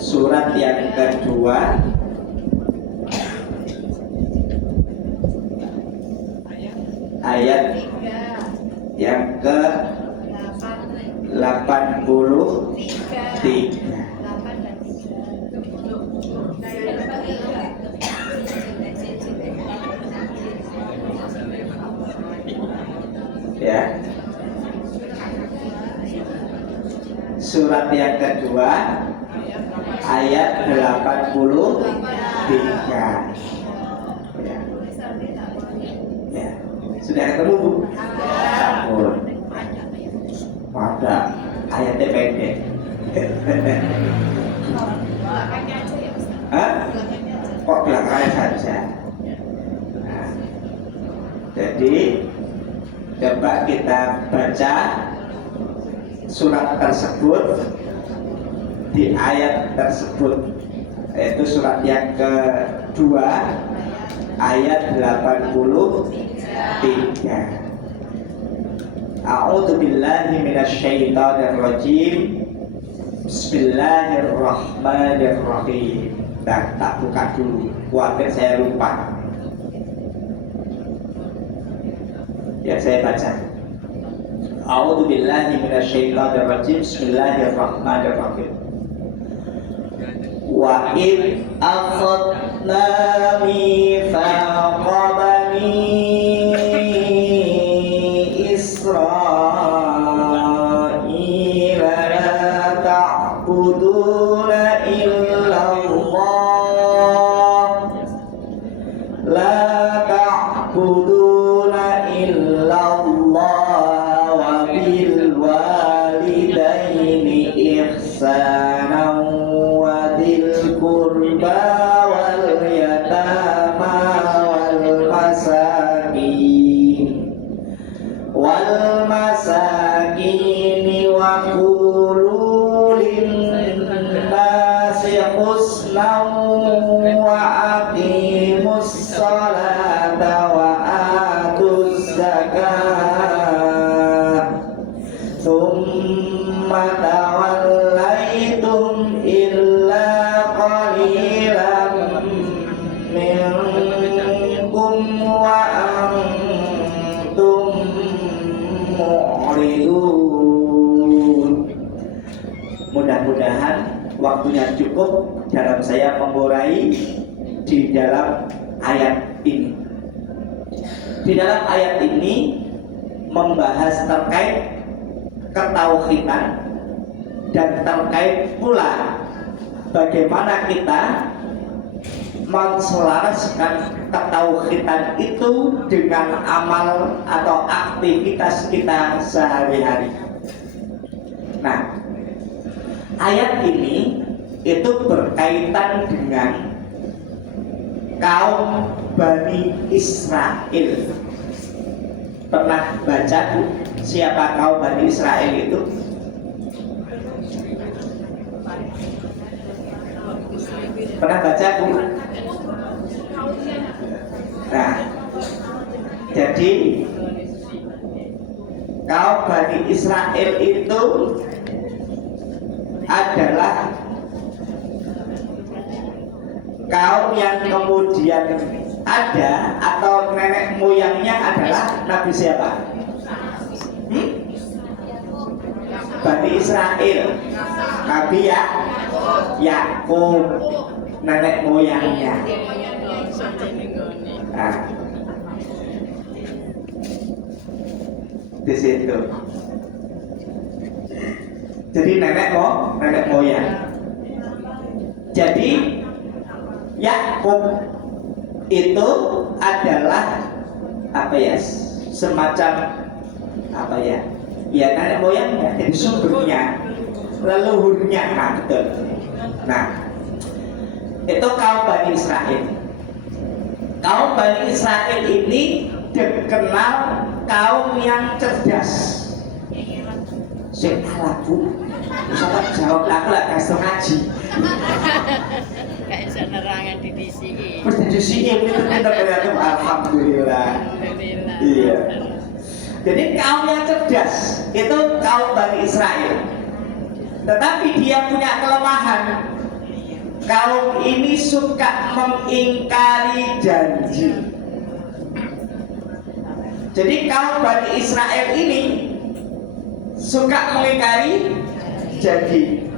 Surat yang kedua ayat yang ke 83. Ya. Surat yang kedua ayat 83. Ya. Ya. Sudah ketemu, Bu? Ampun. Pada ayatnya pendek. Hah? Kok belakangnya saja? Nah, jadi coba kita baca surat tersebut di ayat tersebut, yaitu surat yang kedua ayat 83. A'udzu billahi minasyaitonir rajim. Bismillahirrahmanirrahim. Nah, tak buka dulu, khawatir saya lupa. Ya, saya baca. A'udzu billahi minasyaitonir rajim. Bismillahirrahmanirrahim. Wa id akhadna mitsaqa bani Israil la ta'buduna illallah wa bil walidaini ihsanan wa dzil qurba wal yatama wal masakin wa qulu lin-nasi husnan wa aqimus salata wa atuz zakata thumma tawallaitum illa qalilan minkum wa antum mu'ridun. Mudah-mudahan waktunya cukup dalam saya mengurai di dalam ayat ini. Di dalam ayat ini membahas terkait ketauhidan dan terkait pula bagaimana kita menselaraskan ketauhidan itu dengan amal atau aktivitas kita sehari-hari. Nah, ayat ini itu berkaitan dengan kaum Bani Israel. Pernah baca, Bu, siapa kaum Bani Israel itu? Pernah baca, Bu? Nah, jadi kaum Bani Israel itu adalah kaum yang kemudian ada atau nenek moyangnya adalah Nabi siapa? Bani Israel, Nabi Yakub, nenek moyangnya. Nah, di situ. Jadi nenek moyang. Jadi Yakub itu adalah apa ya? Semacam apa ya? Ya nenek moyangnya, jadi sumbernya, leluhurnya, nah betul. Nah, itu kaum Bani Israel. Kaum Bani Israel ini dikenal kaum yang cerdas. Salah, Bu. Siapa jawab aku lah kasih ngaji. Kayak bisa nerangan di sini. Mesti di sini kita berarti alhamdulillah. Iya. Jadi kaum yang cerdas itu kaum Bani Israel. Tetapi dia punya kelemahan. Kaum ini suka mengingkari janji. Jadi kaum Bani Israel ini suka mengingkari janji.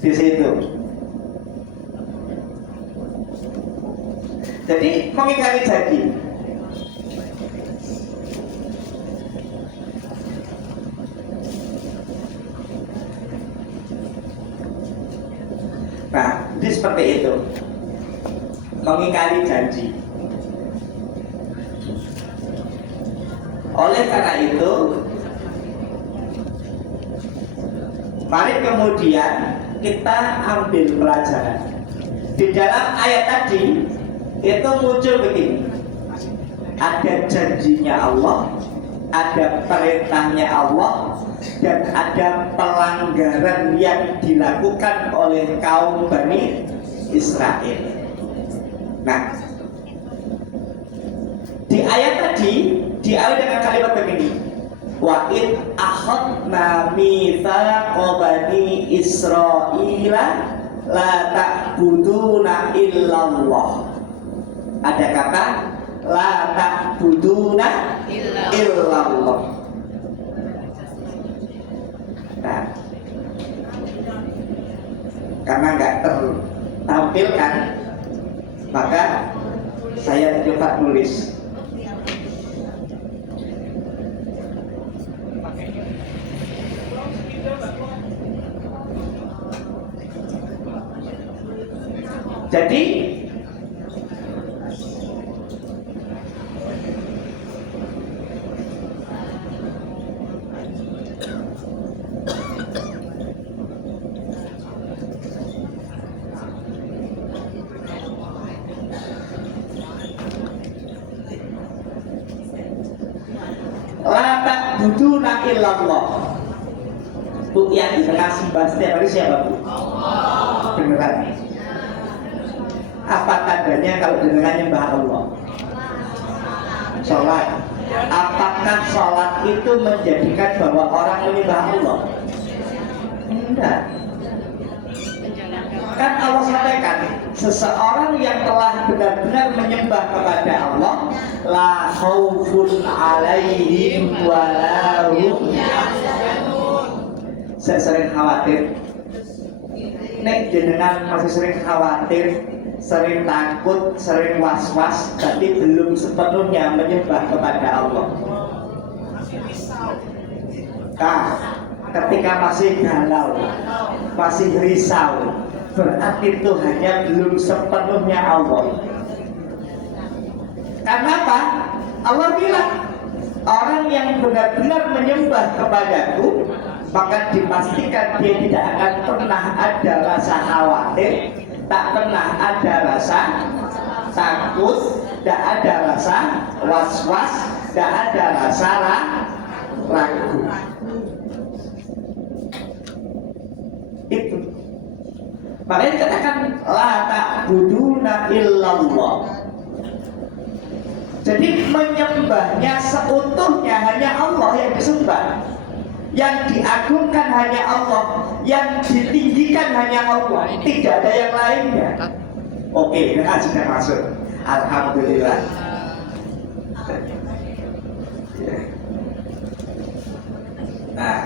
Di situ. Jadi mengingkari janji. Nah, jadi seperti itu. Mengingkari janji. Oleh karena itu, mari kemudian kita ambil pelajaran. Di dalam ayat tadi itu muncul begini. Ada janjinya Allah, ada perintahnya Allah, dan ada pelanggaran yang dilakukan oleh kaum Bani Israel. Nah, di ayat tadi diawali dengan kalimat begini: wa id akhadna mitsaqa bani Israila la ta'buduna illallah. Ada kata la ta'buduna illallah. Nah, karena nggak tertampilkan, maka saya coba nulis. Jadi la ta'buduna illallah. Bu, yang didengar sembah setiap hari siapa, Bu? Allah. Beneran? Apa tandanya kalau dengar nyembah Allah? Sholat. Apakah sholat itu menjadikan bahwa orang menyembah Allah? Tidak. Kan Allah sampaikan, seseorang yang telah benar-benar menyembah kepada Allah, la khaufun alaihim wa la hum yahzanun. Saya sering khawatir. Nek jenengan masih sering khawatir, sering takut, sering was-was, tapi belum sepenuhnya menyembah kepada Allah. Nah, ketika masih galau, masih risau, berarti itu hanya belum sepenuhnya Allah. Karena apa? Allah bilang, orang yang benar-benar menyembah kepadaku, maka dipastikan dia tidak akan pernah ada rasa khawatir, tak pernah ada rasa takut, tak ada rasa was-was, tak ada rasa ragu. Itu. Makanya dikatakan la ta'buduna illallah. Jadi menyembahnya seutuhnya hanya Allah yang disembah, yang diagungkan hanya Allah, yang ditinggikan hanya Allah, tidak ada yang lainnya. Oke, dengan sudah masuk. Alhamdulillah. Nah,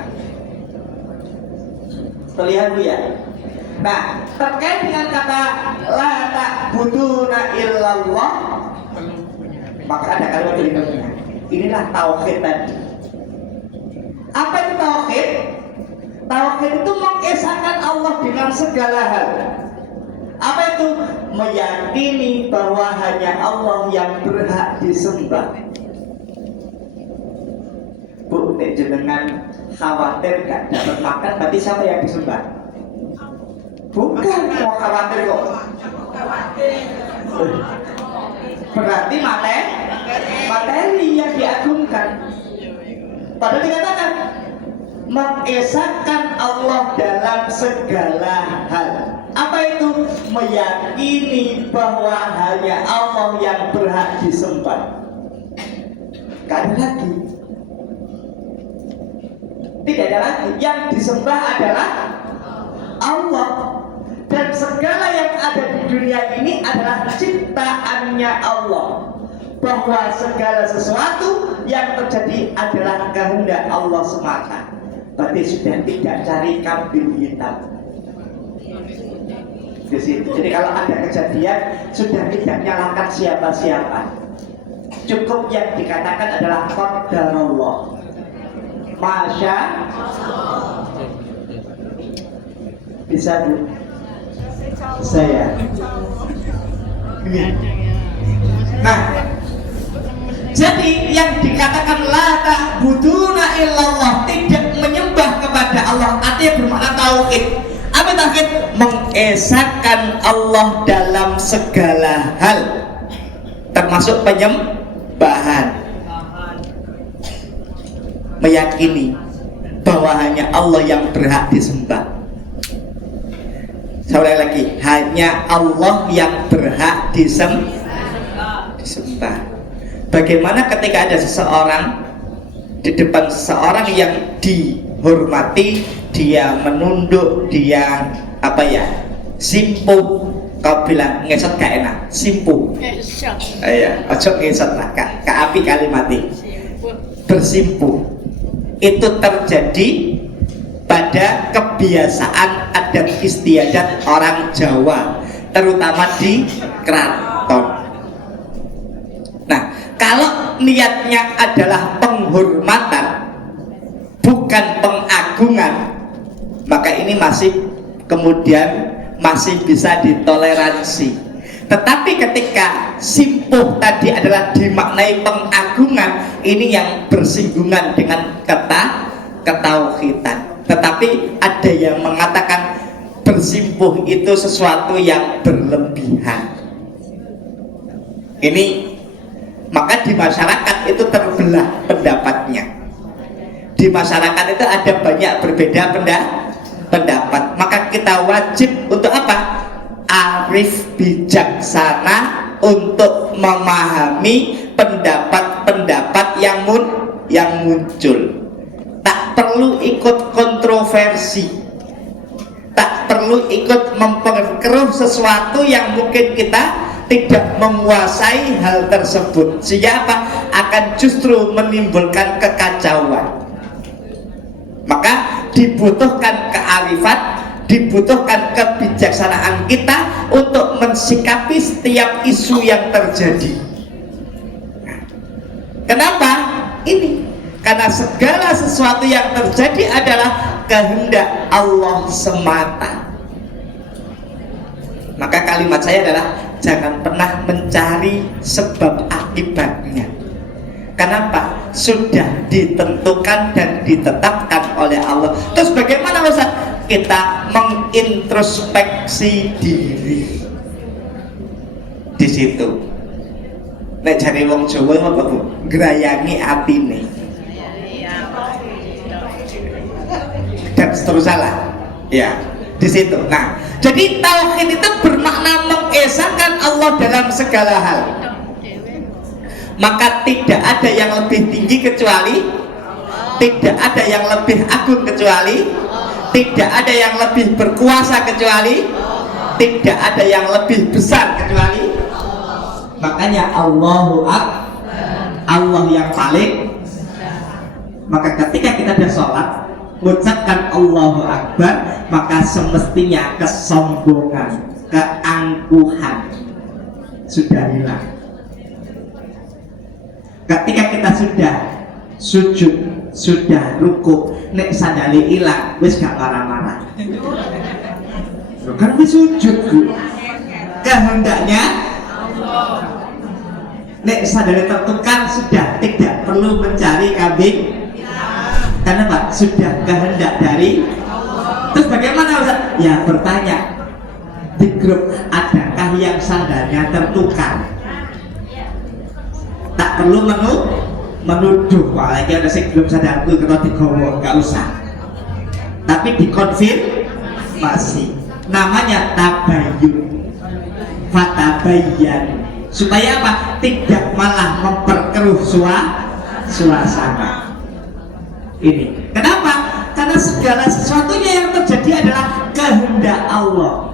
terlihat Bu ya. Nah, terkait dengan kata la ta'buduna illallah, maka ada kalimat berikutnya. Inilah tauhid tadi. Apa itu tauhid? Tauhid itu mengesahkan Allah dengan segala hal. Apa itu? Meyakini bahwa hanya Allah yang berhak disembah. Bu, jenengan khawatir gak dapat makan, berarti siapa yang disembah? Bukan, mau khawatir kok. Berarti materi yang diagungkan. Padahal dikatakan mengesahkan Allah dalam segala hal. Apa itu? Meyakini bahwa hanya Allah yang berhak disembah. Gak ada lagi. Tidak ada lagi. Yang disembah adalah Allah. Dan segala yang ada di dunia ini adalah ciptaannya Allah. Bahwa segala sesuatu yang terjadi adalah kehendak Allah semata. Berarti sudah tidak cari kambing hitam di situ. Jadi kalau ada kejadian sudah tidak nyalakan siapa-siapa. Cukup yang dikatakan adalah qadarullah. Masya bisa Bu? Saya. Nah, jadi yang dikatakan la ta'buduna illallah, tidak menyembah kepada Allah, artinya bermakna tauhid. Apa tauhid? Mengesahkan Allah dalam segala hal, termasuk penyembahan. Meyakini bahwa hanya Allah yang berhak disembah. Saya ulangi lagi, hanya Allah yang berhak disembah. Bagaimana ketika ada seseorang di depan seseorang yang dihormati, dia menunduk, dia simpu. Kau bilang ngesot gak enak, simpu. Iya, ojo ngesot lah, kak api kalimatnya. Bersimpu itu terjadi pada kebiasaan adat istiadat orang Jawa, terutama di keraton. Nah, kalau niatnya adalah penghormatan, bukan pengagungan, maka ini kemudian masih bisa ditoleransi. Tetapi ketika simpuh tadi adalah dimaknai pengagungan, ini yang bersinggungan dengan ketauhidan. Tetapi ada yang mengatakan bersimpuh itu sesuatu yang berlebihan. Ini maka di masyarakat itu terbelah pendapatnya. Di masyarakat itu ada banyak berbeda pendapat. Maka kita wajib untuk apa? Arif bijaksana untuk memahami pendapat-pendapat yang muncul. Tak perlu ikut kontroversi, tak perlu ikut memperkeruh sesuatu yang mungkin kita tidak menguasai hal tersebut, sehingga akan justru menimbulkan kekacauan. Maka dibutuhkan kearifan, dibutuhkan kebijaksanaan kita untuk mensikapi setiap isu yang terjadi. Kenapa? Ini karena segala sesuatu yang terjadi adalah kehendak Allah semata. Maka kalimat saya adalah jangan pernah mencari sebab akibatnya. Kenapa? Sudah ditentukan dan ditetapkan oleh Allah. Terus bagaimana Ustaz? Kita mengintrospeksi diri di situ. Nek cari wong Jawa apa Bu? Grayangi atine. Dan seterusnya lah. Ya, di situ. Nah, jadi tauhid itu bermakna mengesahkan Allah dalam segala hal. Maka tidak ada yang lebih tinggi kecuali, tidak ada yang lebih agung kecuali, tidak ada yang lebih berkuasa kecuali, tidak ada yang lebih besar kecuali. Makanya Allahu Akbar, Allah yang paling. Maka ketika kita bersolat mengucapkan Allahu Akbar, maka semestinya kesombongan, keangkuhan sudah hilang. Ketika kita sudah sujud, sudah ruku, nek sandali hilang, wis gak marah-marah. Kan wis sujud, kehendaknya nek sandali tertukar sudah tidak perlu mencari kambing. Karena Pak sudah kehendak dari. Terus bagaimana Ustaz? Ya bertanya di grup, adakah yang sandalnya tertukar? Tak perlu menuduh, apalagi ada sing belum sadarku kena digowo, nggak usah. Tapi dikonfirmasi. Namanya tabayyun, fatabayyan. Supaya apa? Tidak malah memperkeruh suasana. Ini. Kenapa? segala sesuatunya yang terjadi adalah kehendak Allah.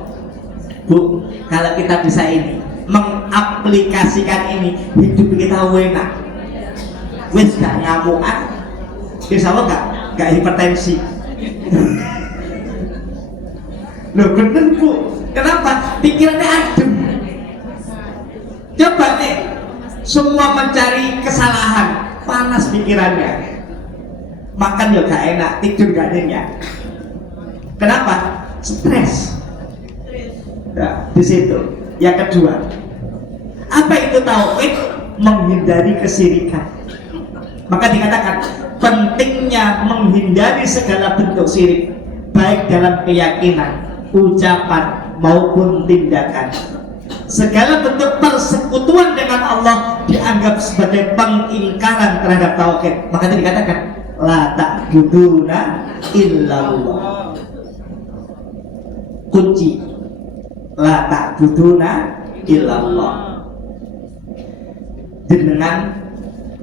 Bu, kalau kita bisa ini mengaplikasikan ini, hidup kita enak. Wes gak ngamukan, insya Allah gak hipertensi. Loh bener Bu, kenapa? Pikirannya adem. Coba nih, semua mencari kesalahan, panas pikirannya. Makan ya gak enak, tidur gak nyenyak. Kenapa? Stres. Nah, di situ. Yang kedua, apa itu tauhid? Menghindari kesyirikan. Maka dikatakan pentingnya menghindari segala bentuk syirik, baik dalam keyakinan, ucapan maupun tindakan. Segala bentuk persekutuan dengan Allah dianggap sebagai pengingkaran terhadap tauhid. Maka dikatakan la ta'buduna illallah. Kunci la ta'buduna illallah. Dengan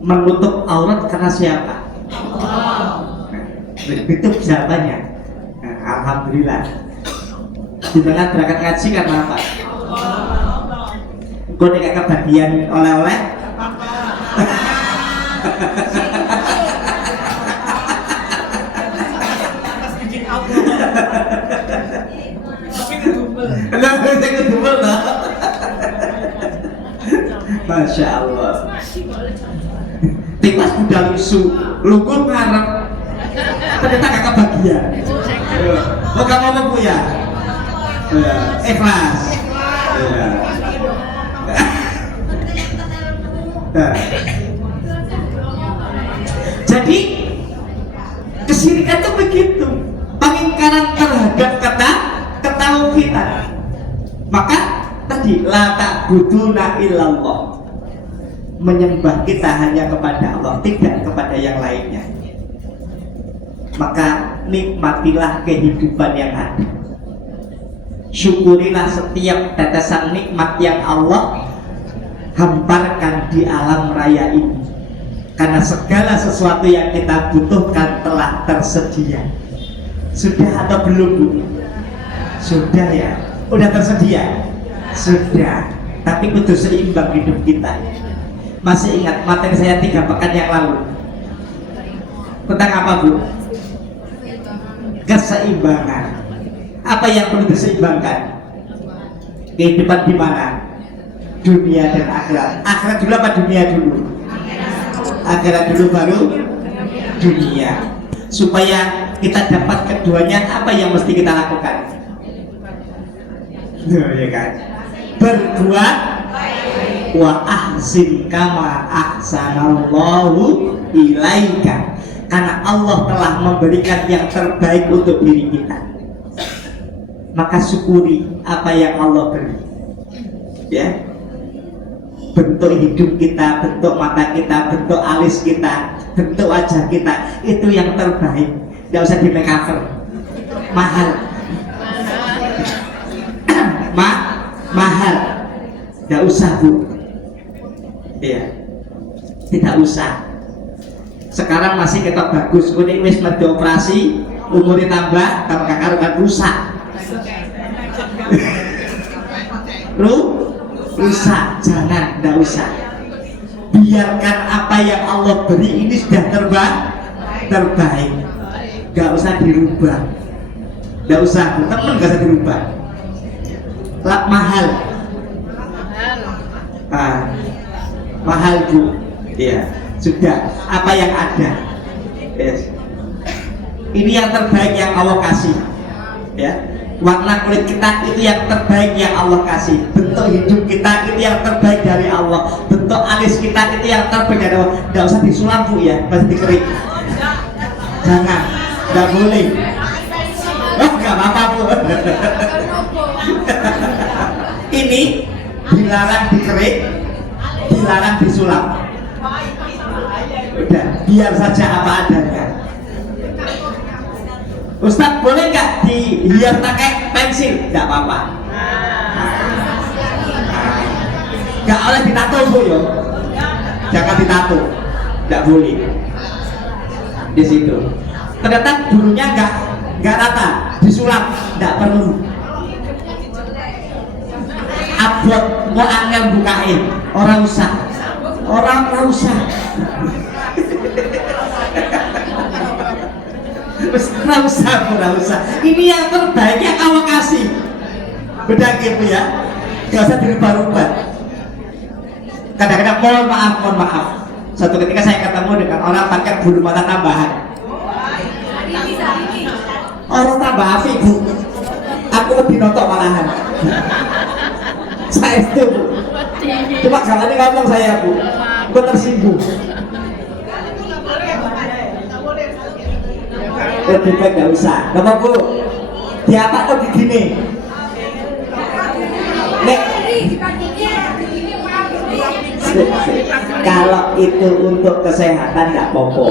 menutup aurat karena siapa? Itu jawabannya. Nah, alhamdulillah. Dengan berangkat ngaji karena apa? Gue nih kebagian oleh-oleh. Masya Allah. Timas udah lusu, lugu ngarep, ternyata kakak bagian. Oh kamu mau ya? Ikhlas. Jadi kesyirikan itu begitu, pengingkaran terhadap ketauhidan. Maka tadi la ta'buduna illallah, menyembah kita hanya kepada Allah, tidak kepada yang lainnya. Maka nikmatilah kehidupan yang ada. Syukurilah setiap tetesan nikmat yang Allah hamparkan di alam raya ini. Karena segala sesuatu yang kita butuhkan telah tersedia. Sudah atau belum Bu? Sudah ya? Udah tersedia? Sudah. Tapi kudu seimbang hidup kita. Masih ingat materi saya 3 pekan yang lalu tentang apa Bu? Keseimbangan. Apa yang perlu diseimbangkan? Kehidupan di mana? Dunia dan akhirat. Akhirat dulu apa dunia dulu? Akhirat dulu baru dunia. Supaya kita dapat keduanya, apa yang mesti kita lakukan? Ya kan? Berbuat wa ahsin kama ahsanallahu ilaika. Karena Allah telah memberikan yang terbaik untuk diri kita. Maka syukuri apa yang Allah beri. Ya. Bentuk hidup kita, bentuk mata kita, bentuk alis kita, bentuk wajah kita, itu yang terbaik. Tidak usah di make up. Mahal. Mahal. Tidak usah Bu. Iya. Tidak usah. Sekarang masih ketok bagus. Kuning wis mati operasi, umurnya tambah karuan rusak. Rusak, jangan, tidak usah. Biarkan apa yang Allah beri ini sudah terbaik. Gak usah dirubah. Gak usah, temen gak usah dirubah. Mahal. Mahal Bu. Ya, sudah. Apa yang ada? Yes. Ini yang terbaik yang Allah kasih. Ya. Warna kulit kita itu yang terbaik yang Allah kasih. Bentuk hidup kita itu yang terbaik dari Allah. Bentuk alis kita itu yang terbaik dari Allah. Tidak usah disulam Bu ya, masih dikerik. Jangan, tidak boleh. Oh, nggak apa-apa Bu. Ini dilarang dikerik, dilarang disulam. Udah, biar saja apa adanya. Ustadz boleh nggak dihias pakai pensil? Nggak apa-apa. Nggak oleh ditato Bu yo. Jangan ditato. Nggak boleh. Di situ. Ternyata bulunya nggak rata, disulap, nggak perlu. Abot mau angel bukain, orang usah. Ora usah. Ini yang terbaik yang kamu kasih. Beda gitu ya. Gak usah dirubah-rubah. Kadang-kadang mohon maaf. Suatu ketika saya ketemu dengan orang pakai bulu mata tambahan. Orang tambah afi bu. Aku lebih nonton malahan. Saya itu bu. Cuma kali ini ngomong saya bu. Gue tersinggung. Lebih baik gak usah. Gak bu. Di apa kok di gini? Nek. Kalau itu untuk kesehatan nggak apa-apa.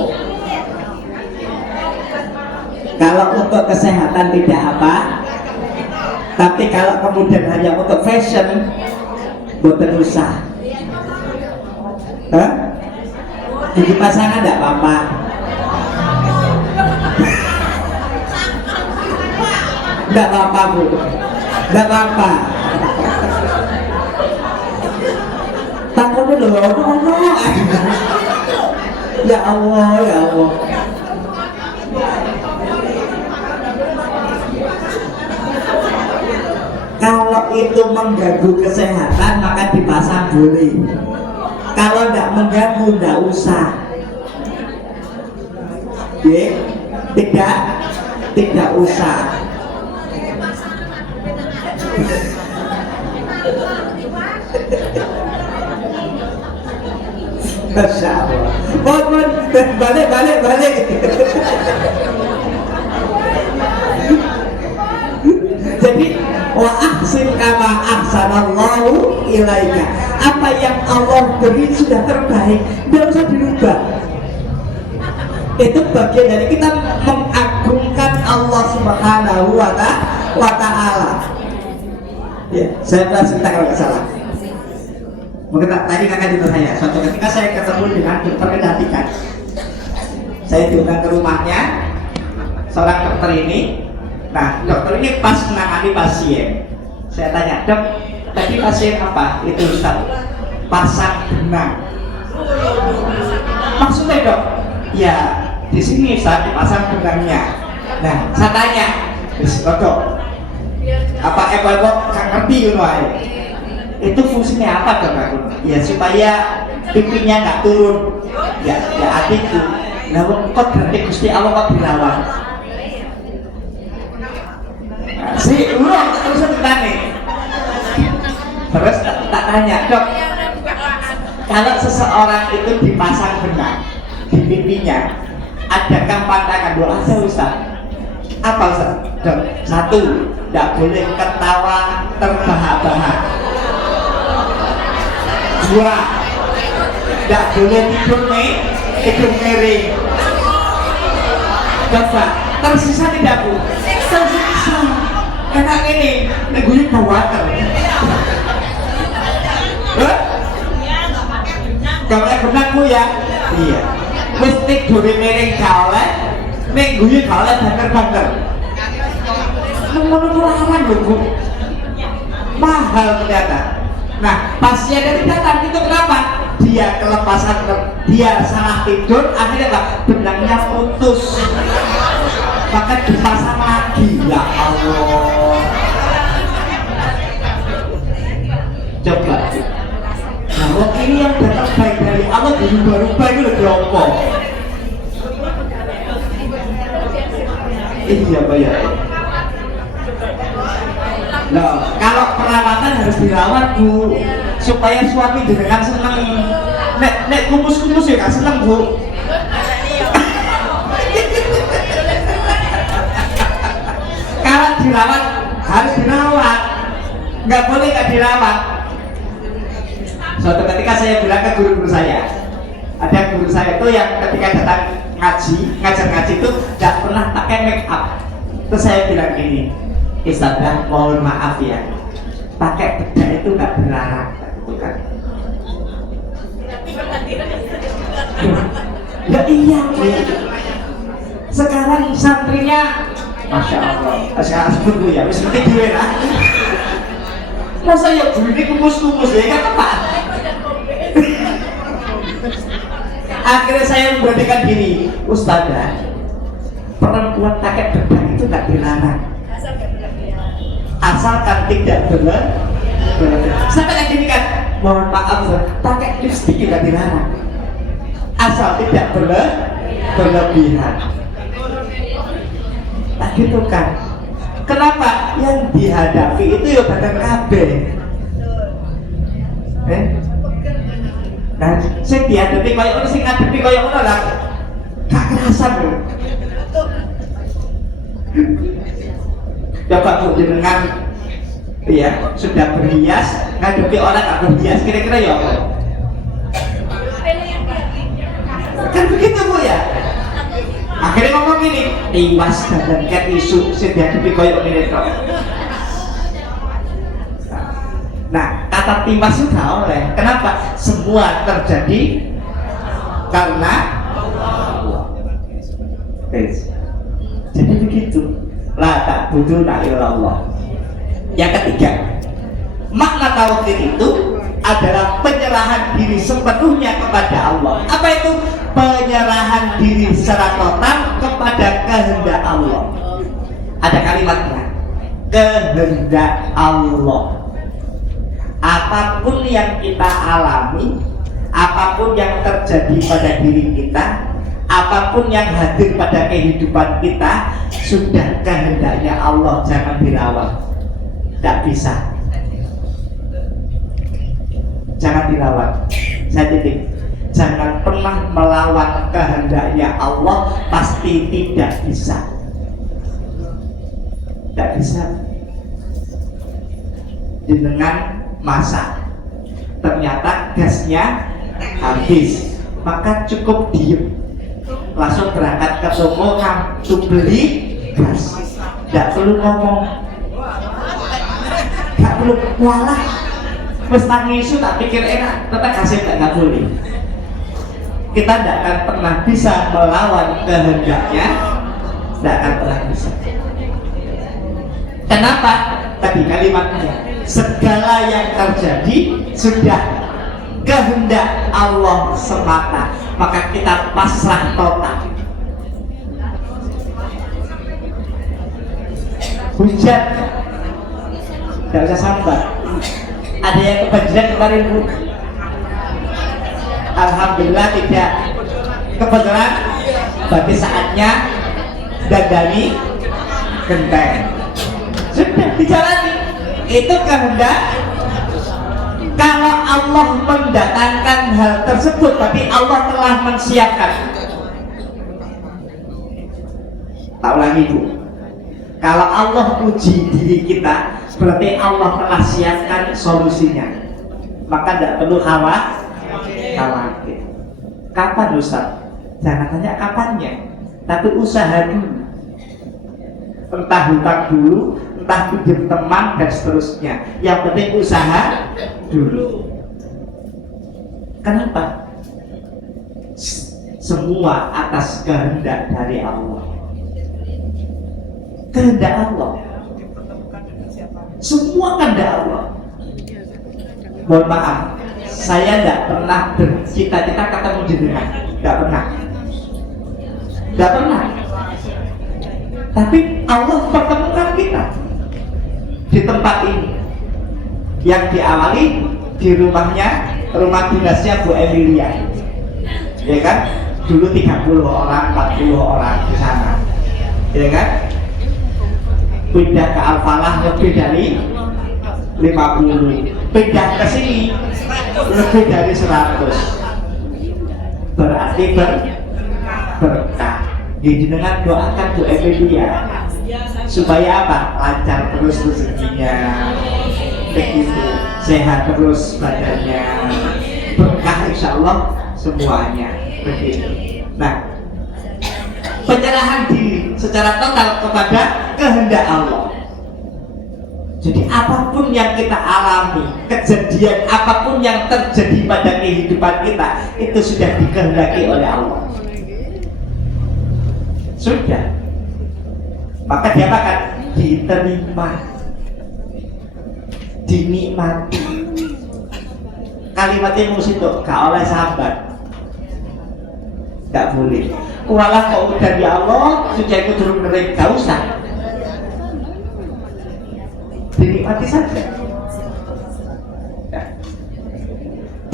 Kalau untuk kesehatan tidak apa. Tapi kalau kemudian hanya untuk fashion, boten usah. Gigi pasangan nggak apa-apa. Nggak apa-apa bu. Nggak apa-apa. Takutnya loh, ya Allah. Kalau itu mengganggu kesehatan maka dipasang boleh. Kalau tidak mengganggu tidak usah. Tidak usah. Masya Allah. Mohon balik. Jadi wa ahsin kama ahsanallahu ilaika. Apa yang Allah beri sudah terbaik, tidak usah dirubah. Itu bagian dari kita mengagungkan Allah Subhanahu wa ta'ala. Ya, saya pernah cerita kalau nggak salah. Mungkin tadi kakak juga saya. Suatu ketika saya ketemu dengan dokter kecantikan. Saya diundang ke rumahnya seorang dokter ini. Nah, dokter ini pas menangani pasien. Saya tanya, dok, tadi pasien apa? Itu Ustaz, pasang benang. Maksudnya dok? Ya, di sini Ustaz dipasang benangnya. Nah, saya tanya, dok, apa kok ngerti you know, itu fungsinya apa dok? Ya supaya pipinya nggak turun. Ya adikku. Nah, kok berarti Gusti Allah kok dilawan? Si ulang terus ditanya. Terus tak tanya, dok, kalau seseorang itu dipasang benang di pipinya, adakah pantangan doa? Ada Ustaz. Apa Ustaz? Dok, satu, tidak boleh ketawa terbahak-bahak. Dua, tidak boleh tidur miring. Coba, tersisa tidak bu? Tersisa. Enak ini, negunya kawater. Gak pakai benang bu ya? Iya. Mesti tidur miring kaoleh, negunya kaoleh banter-banter. Menurut lawan loh bu, mahal ternyata. Nah, pasiennya datang itu kenapa? Dia kelepasan, dia salah tidur, akhirnya apa? Benangnya putus, maka dipasang lagi. Ya Allah. Coba. Nah, ini yang datang baik dari Allah dirubah-rubah itu lebih apa? Iya bayar. Nah, kalau perawatan harus dirawat bu, supaya suami dengan senang. Nek kumpus-kumpus ya kan senang bu. Kalau dirawat harus dirawat, nggak boleh nggak dirawat. Suatu ketika saya bilang ke guru-guru saya, ada guru saya itu yang ketika datang ngajar ngaji itu nggak pernah pakai make up. Terus saya bilang gini, Ustazah, mohon maaf ya, pakai bedak itu nggak dilarang, bukan? Ya iya, Sekarang santrinya, masya Allah, sekarang sebut ya, wis ngerti dhewe lah. Masa ya gurune kumus-kumus ya kan Pak. Akhirnya saya memberanikan diri, Ustazah, perempuan pakai bedak itu nggak dilarang, asalkan tidak berlebihan. Sampai yang gini kan, mohon maaf, pakai lipstik juga dilarang, asal tidak berlebihan. Nah gitu kan. Kenapa? Yang dihadapi itu ya badan kabeh. Nah, sing dihadapi koyo ngono, sing ngadepi koyo ngono lah. Gak kerasan lho. Coba Bu jenengan ya sudah berhias, ngadepi orang gak berhias, kira-kira ya apa? Kan begitu Bu ya. Akhirnya ngomong ini, tiwas dan ket isu sing dihadapi koyo ngene tok. Nah, kata tiwas itu gak oleh. Kenapa? Semua terjadi karena Allah. Jadi begitu. La ta'buduna illallah. Yang ketiga, makna tauhid itu adalah penyerahan diri sepenuhnya kepada Allah. Apa itu? Penyerahan diri secara total kepada kehendak Allah. Ada kalimatnya, kehendak Allah. Apapun yang kita alami, apapun yang terjadi pada diri kita, apapun yang hadir pada kehidupan kita, sudah kehendaknya Allah, jangan dilawan. Tidak bisa, jangan dilawan. Saya titip, jangan pernah melawan kehendaknya Allah, pasti tidak bisa. Tidak bisa. Dengan masak, ternyata gasnya habis, maka cukup diem, langsung berangkat ke toko untuk beli gas. Tidak perlu ngomong, tidak perlu walah, mesti ngisu tak pikir enak, tetap kasih nggak boleh. Kita tidak akan pernah bisa melawan kehendaknya, tidak akan pernah bisa. Kenapa? Tadi kalimatnya, segala yang terjadi sudah kehendak Allah semata, maka kita pasrah total. Hujan tidak usah sabar. Ada yang kebanjiran kemarin Bu? Alhamdulillah tidak. Kebetulan berarti saatnya dandani genteng. Sudah dijalani. Itu kehendak. Kalau Allah mendatangkan hal tersebut, tapi Allah telah mensiapkan. Tak lagi Bu, kalau Allah uji diri kita, berarti Allah telah siapkan solusinya. Maka tidak perlu khawatir. Kapan Ustaz? Jangan tanya kapannya, tapi usaha dulu. Entah hutang dulu, entah pinjam teman dan seterusnya. Yang penting usaha dulu. Kenapa? Semua atas kehendak dari Allah. Kehendak Allah. Semua kehendak Allah. Mohon maaf, saya tidak pernah bercita-cita ketemu jenengan. Tidak pernah. Tidak pernah. Tapi Allah pertemukan kita di tempat ini, yang diawali di rumah dinasnya Bu Emilia, ya kan? Dulu 30 orang, 40 orang di sana, ya kan? Pindah ke Al-Falah lebih dari 50, pindah ke sini lebih dari 100. Berarti berkah. Jadi dengan doakan Bu Emilia supaya apa? Lancar terus rezekinya, begitu, sehat terus badannya, berkah insya Allah semuanya, begitu. Nah, penyerahan diri secara total kepada kehendak Allah. Jadi apapun yang kita alami, kejadian apapun yang terjadi pada kehidupan kita, itu sudah dikehendaki oleh Allah. Sudah. Maka dia akan diterima, dinikmati. Kalimatnya mesti tuh gak oleh sahabat, gak boleh. Walah kok udah ya Allah, sudah ikut turun ngering, gak usah. Dinikmati saja. Ya.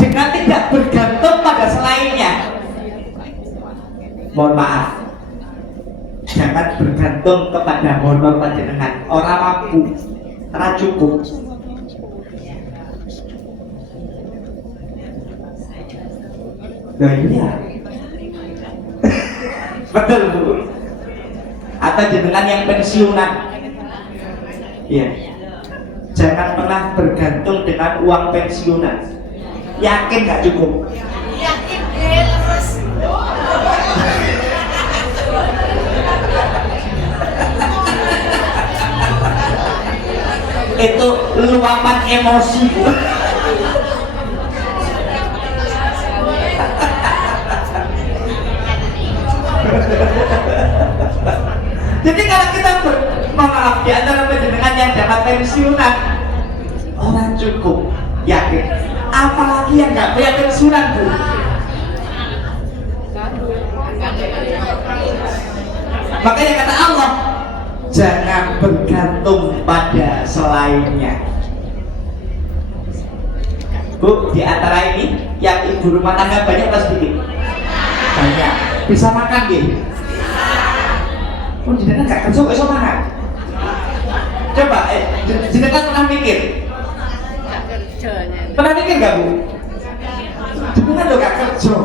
Dengan tidak bergantung pada selainnya. Mohon maaf, jangan bergantung kepada honor panjenengan. Orang mampu, ora cukup. Nah iya. Betul Bu. Atau jenengan yang pensiunan. Iya. Jangan pernah bergantung dengan uang pensiunan. Yakin gak cukup? Yakin terus. Itu luapan emosi Bu. Jadi kalau kita maaf di antara penjenengan yang dapat pensiunan, orang cukup, yakin. Apalagi yang nggak punya pensiunan Bu. Makanya kata Allah, jangan bergantung pada selainnya. Bu, di antara ini yang ibu rumah tangga banyak atau sedikit? Banyak. Bisa makan gitu? Oh, jenengan gak kerja kok bisa makan? Coba, jenengan pernah mikir? Gak kerjanya. Pernah mikir gak Bu? Jenengan lo gak kerja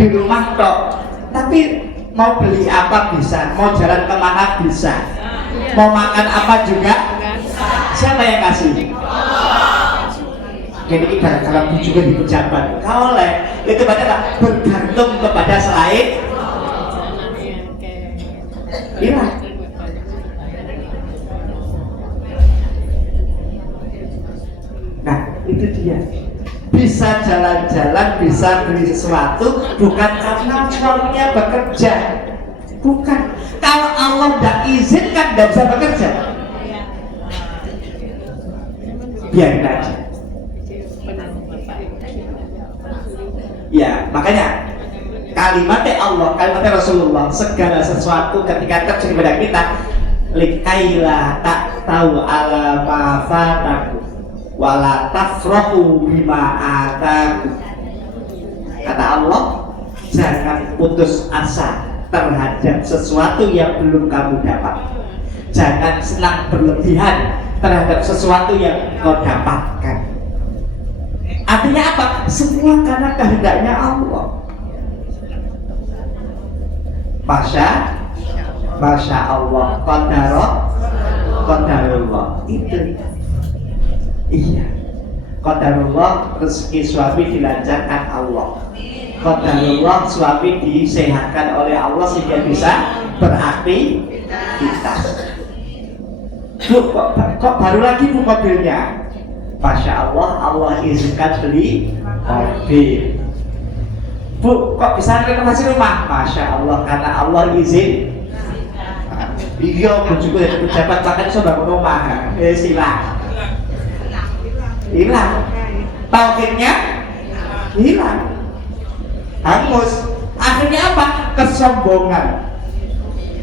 di rumah tok, tapi mau beli apa bisa, mau jalan kemana bisa, mau makan apa juga. Siapa yang kasih? Jadi ibarat kalau juga di pejabat, kau oleh itu adalah bergantung kepada selain. Iya. Nah itu dia. Bisa jalan-jalan, bisa beli sesuatu, bukan karena suaminya bekerja, bukan. Kalau Allah tidak izinkan, tidak bisa bekerja. Biarin aja. Ya, makanya kalimatnya Allah, kalimatnya Rasulullah, segala sesuatu ketika terjadi pada kita, likaila tak tahu ala ma fataku wala tafrahu bima ataku. Kata Allah, jangan putus asa terhadap sesuatu yang belum kamu dapat. Jangan senang berlebihan terhadap sesuatu yang kau dapatkan. Artinya apa? Semua karena kehendaknya Allah. Masya Allah, qadarullah itu. Iya, qadarullah, rezeki suami dilancarkan Allah. Qadarullah, suami disehatkan oleh Allah sehingga bisa beraktivitas. Bu, kok baru lagi Bu mobilnya? Masya Allah, Allah izinkan beli mobil. Bu, kok bisa renovasi rumah? Masya Allah, karena Allah izin. Iya, Bu juga jadi pejabat bahkan bisa bangun rumah. Silakan. Hilang. Tauhidnya hilang. Hangus. Akhirnya apa? Kesombongan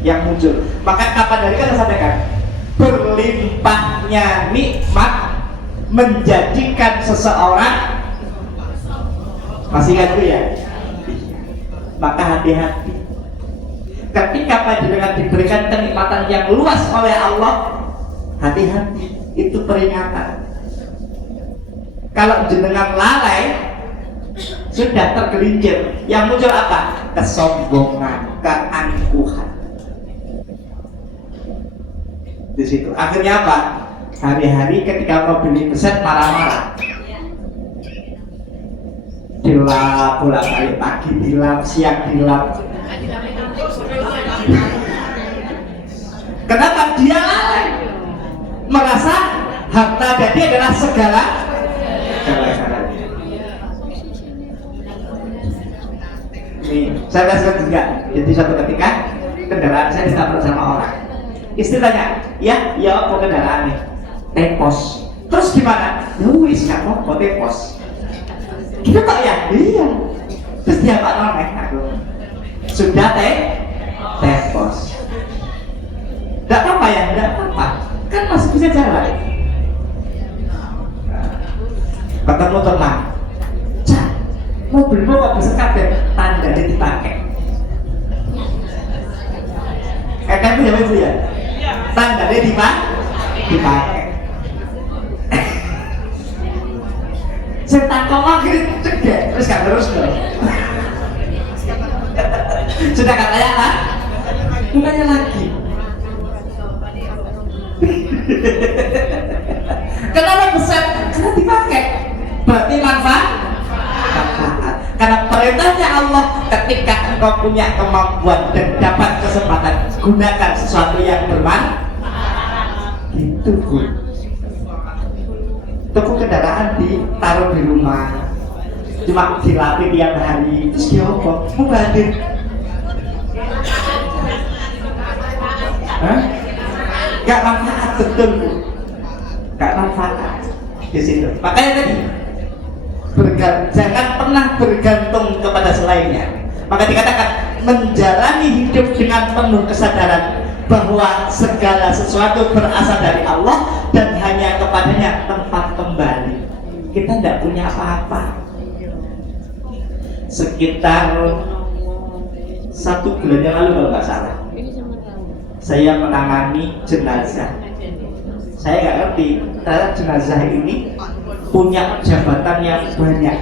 yang muncul. Maka kapan dari kita sampaikan, berlimpahnya nikmat menjadikan seseorang, masih ingat ya? Maka hati-hati ketika panjenengan diberikan kenikmatan yang luas oleh Allah, hati-hati, itu peringatan. Kalau jenengan lalai, sudah tergelincir, yang muncul apa? Kesombongan, keangkuhan. Di situ akhirnya apa? Hari-hari ketika mau beli pesan marah-marah, dilap, bolak-balik, pagi dilap, siang dilap. Kenapa? Dia lalai, merasa harta jadi adalah segala-galanya. Nih, saya rasa juga. Jadi suatu ketika kendaraan saya ditabrak sama orang. Istri tanya, ya apa kendaraan nih? Tepos. Terus gimana? Ya wis gak mau tepos. Gitu kok ya? Iya. Terus dia pak Nonek aku. Sudah tepos. Gak apa-apa ya? Gak apa-apa. Kan masih bisa jalan. Ketemu teman. Cak, mobilmu kok bisa kabeh tandanya dipakai. Kan punya ibu ya? Tandanya dipakai. Saya takut akhirnya cegah, terus gak terus dong. Sudah katanya lah, bukannya lagi. Kenapa besar? Karena dipakai. Berarti manfaat. Karena perintahnya Allah ketika engkau punya kemampuan dan dapat kesempatan gunakan sesuatu yang bermanfaat. Itu pun. Toko kendaraan ditaruh di rumah, cuma dilatih tiap hari. Terus dia apa? Mau bandir? Gak manfaat betul, gak manfaat di situ. Makanya tadi jangan pernah bergantung kepada selainnya. Maka dikatakan menjalani hidup dengan penuh kesadaran bahwa segala sesuatu berasal dari Allah dan hanya kepadanya tempat kembali. Kita tidak punya apa-apa. Sekitar 1 bulan yang lalu kalau nggak salah, saya menangani jenazah. Saya nggak ngerti ternyata jenazah ini punya jabatan yang banyak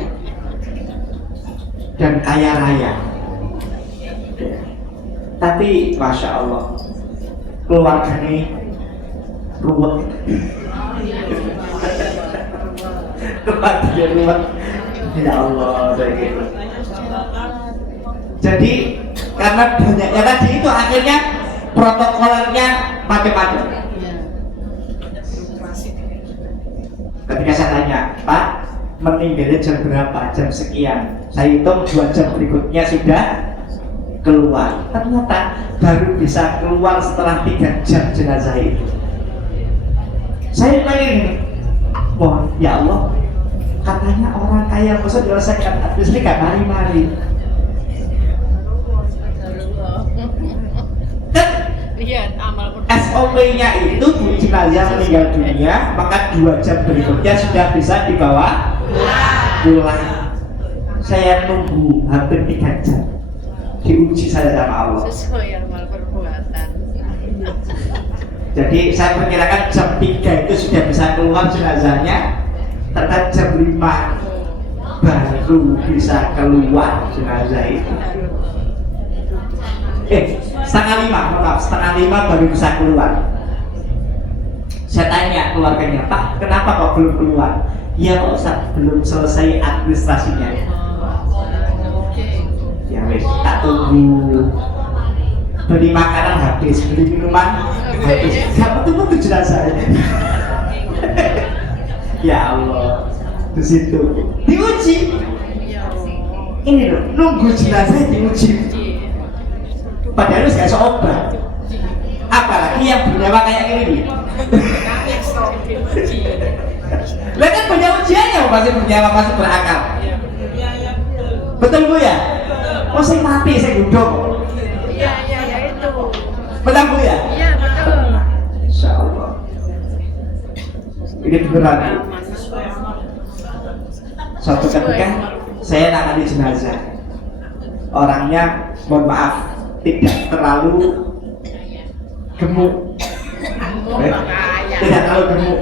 dan kaya raya. Tapi masya Allah, keluarganya ruwet. Keluarga ruwet. Ya Allah, kayak gitu. Jadi karena banyaknya tadi itu akhirnya protokolnya macam-macam. Ketika saya tanya, Pak, meninggalnya jam berapa? Jam sekian. Saya hitung 2 jam berikutnya sudah keluar. Ternyata baru bisa keluar setelah 3 jam jenazah itu. Saya pengen, wah ya Allah, katanya orang kaya bisa menyelesaikan administrasi gak mari-mari. SOP-nya itu bu jenazah meninggal dunia, maka 2 jam berikutnya sudah bisa dibawa pulang. Saya tunggu hampir 3 jam. Diuji saya sama Allah. Sesuai amal perbuatan. Jadi saya perkirakan jam 3 itu sudah bisa keluar jenazahnya. Ternyata jam 5 baru bisa keluar jenazah itu. Setengah 5 baru bisa keluar. Saya tanya keluarganya, Pak, kenapa kok belum keluar? Ya Pak Ustaz, belum selesai administrasinya. Ya wes, tak tunggu. Beli makanan habis, beli minuman habis. Gak betul-betul jenazah. Ya Allah, di situ diuji. Ini loh, nunggu jenazah diuji. Padahal harus kasih obat. Apalagi yang bernyawa kayak gini. Lah kan punya ujiannya, masih bernyawa, masih berakal. Betul Bu ya? Oh saya mati, saya gudong. Iya itu. Betul Bu ya? Iya betul. Insya Allah. Ini beneran Bu. Suatu ketika saya nangani jenazah. Orangnya, mohon maaf, tidak terlalu gemuk. Tidak terlalu gemuk.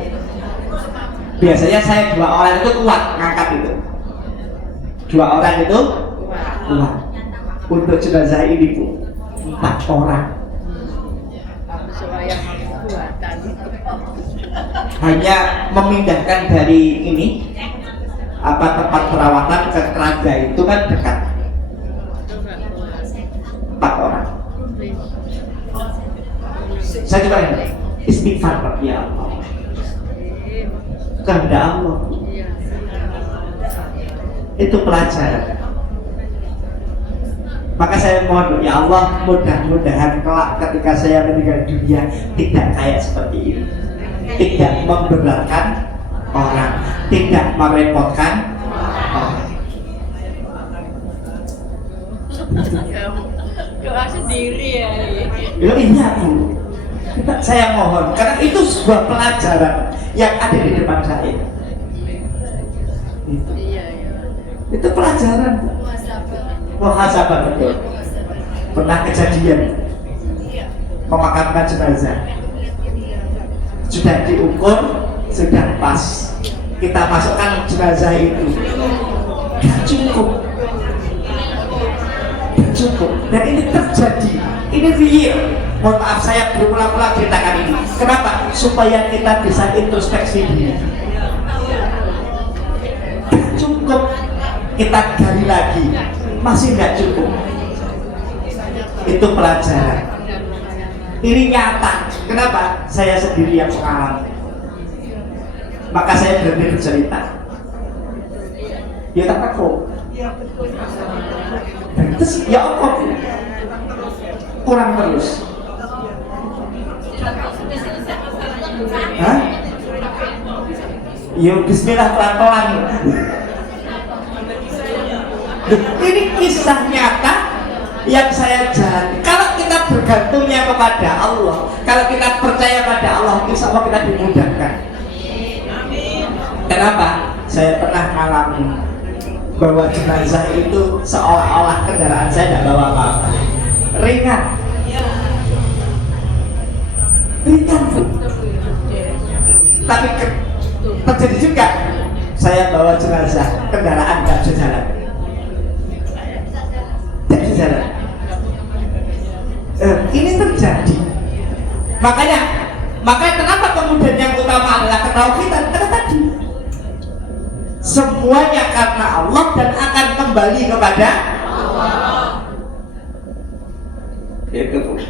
Biasanya saya 2 orang itu kuat ngangkat itu. 2 orang itu kuat. Untuk jenazah ini Bu, 4 orang. Sesuai amal perbuatan. Hanya memindahkan dari ini tempat perawatan ke keranda itu kan dekat. 4 orang. Saya coba istighfar Pak, ya Allah. Kehendak Allah. Itu pelajaran. Maka saya mohon ya Allah, mudah-mudahan kelak ketika saya meninggal dunia tidak kayak seperti ini, tidak memberatkan orang, tidak merepotkan orang. Doa sendiri ya. Loh, iya Bu, saya mohon karena itu sebuah pelajaran yang ada di depan saya. Iya. Itu pelajaran muhasabah, betul. Pernah kejadian memakamkan jenazah, sudah diukur, sudah pas, kita masukkan jenazah itu, gak cukup. Dan ini terjadi, ini real. Mohon maaf saya berulang-ulang ceritakan ini. Kenapa? Supaya kita bisa introspeksi diri. Gak cukup, kita gali lagi, masih gak cukup. Itu pelajaran. Ini nyata. Kenapa? Saya sendiri yang mengalami. Maka saya berani bercerita. Ya tak takut. Terus ya Allah, kurang terus. Hah? Ya bismillah pelan-pelan. Ini kisah nyata yang saya jalani. Kalau kita bergantungnya kepada Allah, kalau kita percaya pada Allah, insya Allah kita dimudahkan. Kenapa? Saya pernah mengalami bahwa jenazah itu seolah-olah kendaraan saya tidak bawa apa-apa, ringan, Bu. Tapi terjadi juga saya bawa jenazah, kendaraan tidak bisa jalan, tidak bisa jalan. Ini terjadi. Makanya kenapa kemudian yang utama adalah ketauhidan? Karena tadi semuanya karena Allah dan akan kembali kepada Allah. Itu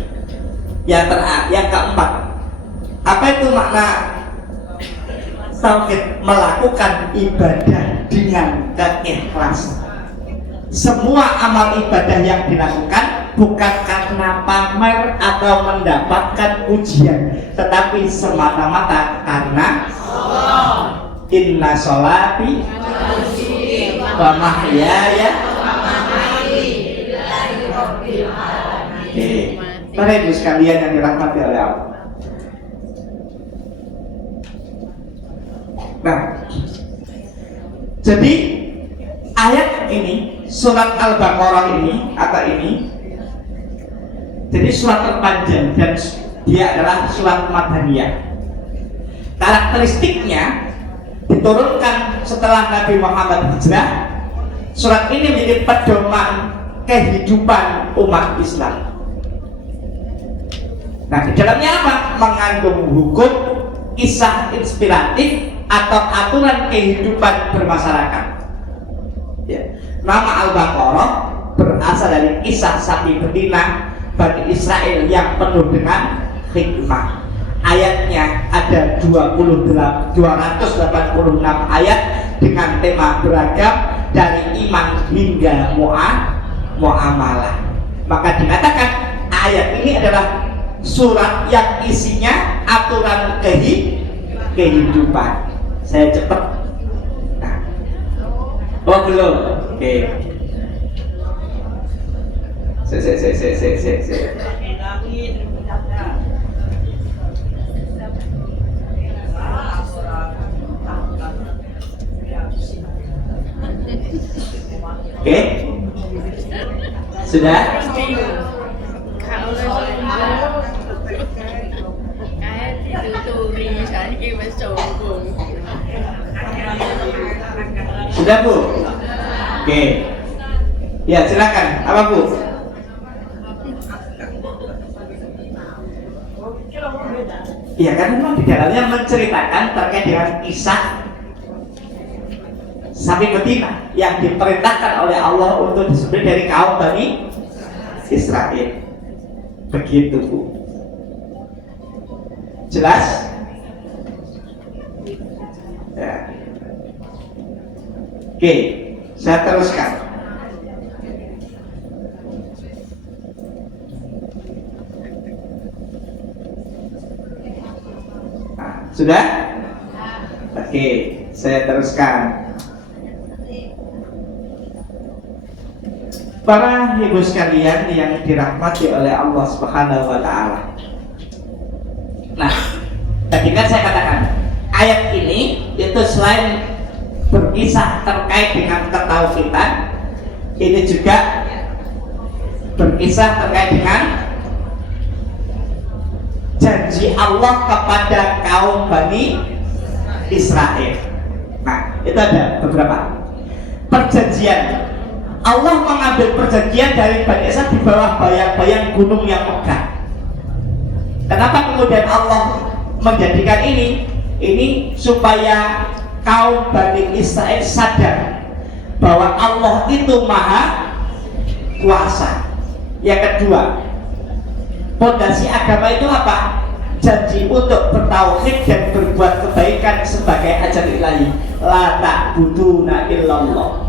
yang keempat, apa itu makna tauhid? Melakukan ibadah dengan keikhlasan. Semua amal ibadah yang dilakukan bukan karena pamer atau mendapatkan pujian, tetapi semata-mata karena Allah. Inna sholati wa mahyaya. Para ibu sekalian yang dirahmati oleh Allah. Nah, jadi ayat ini, surat Al-Baqarah ini, jadi surat terpanjang dan dia adalah surat Madaniyah. Karakteristiknya diturunkan setelah Nabi Muhammad hijrah. Surat ini menjadi pedoman kehidupan umat Islam. Nah, di dalamnya apa? Mengandung hukum, kisah inspiratif atau aturan kehidupan bermasyarakat. Ya. Nama Al-Baqarah berasal dari kisah sapi betina Bani Israel yang penuh dengan hikmah. Ayatnya ada 286 ayat dengan tema beragam dari iman hingga muamalah. Maka dikatakan ayat ini adalah surat yang isinya aturan kehidupan. Saya cepat. Nah. Oh belum. Oke. Oke, sudah. Kalau kayak dituturi saiki wis sombong. Sudah Bu. Oke. Ya silakan. Apa Bu? Ya kan memang di dalamnya menceritakan terkait dengan kisah sapi betina yang diperintahkan oleh Allah untuk disembelih dari kaum Bani Israel. Begitu Bu. Jelas? Ya. Oke, saya teruskan. Sudah? Oke, saya teruskan. Para ibu sekalian yang dirahmati oleh Allah Subhanahu wa taala. Nah, tadi kan saya katakan ayat ini itu selain berkisah terkait dengan ketauhidan, ini juga berkisah terkait dengan janji Allah kepada kaum Bani Israel. Nah, itu ada beberapa perjanjian. Allah mengambil perjanjian dari Bani Israel di bawah bayang-bayang gunung yang megah. Kenapa kemudian Allah menjadikan ini? Ini supaya kaum Bani Israel sadar bahwa Allah itu maha kuasa. Yang kedua, fondasi agama itu apa? Janji untuk bertauhid dan berbuat kebaikan sebagai ajaran ilahi. La ta'buduna illallah.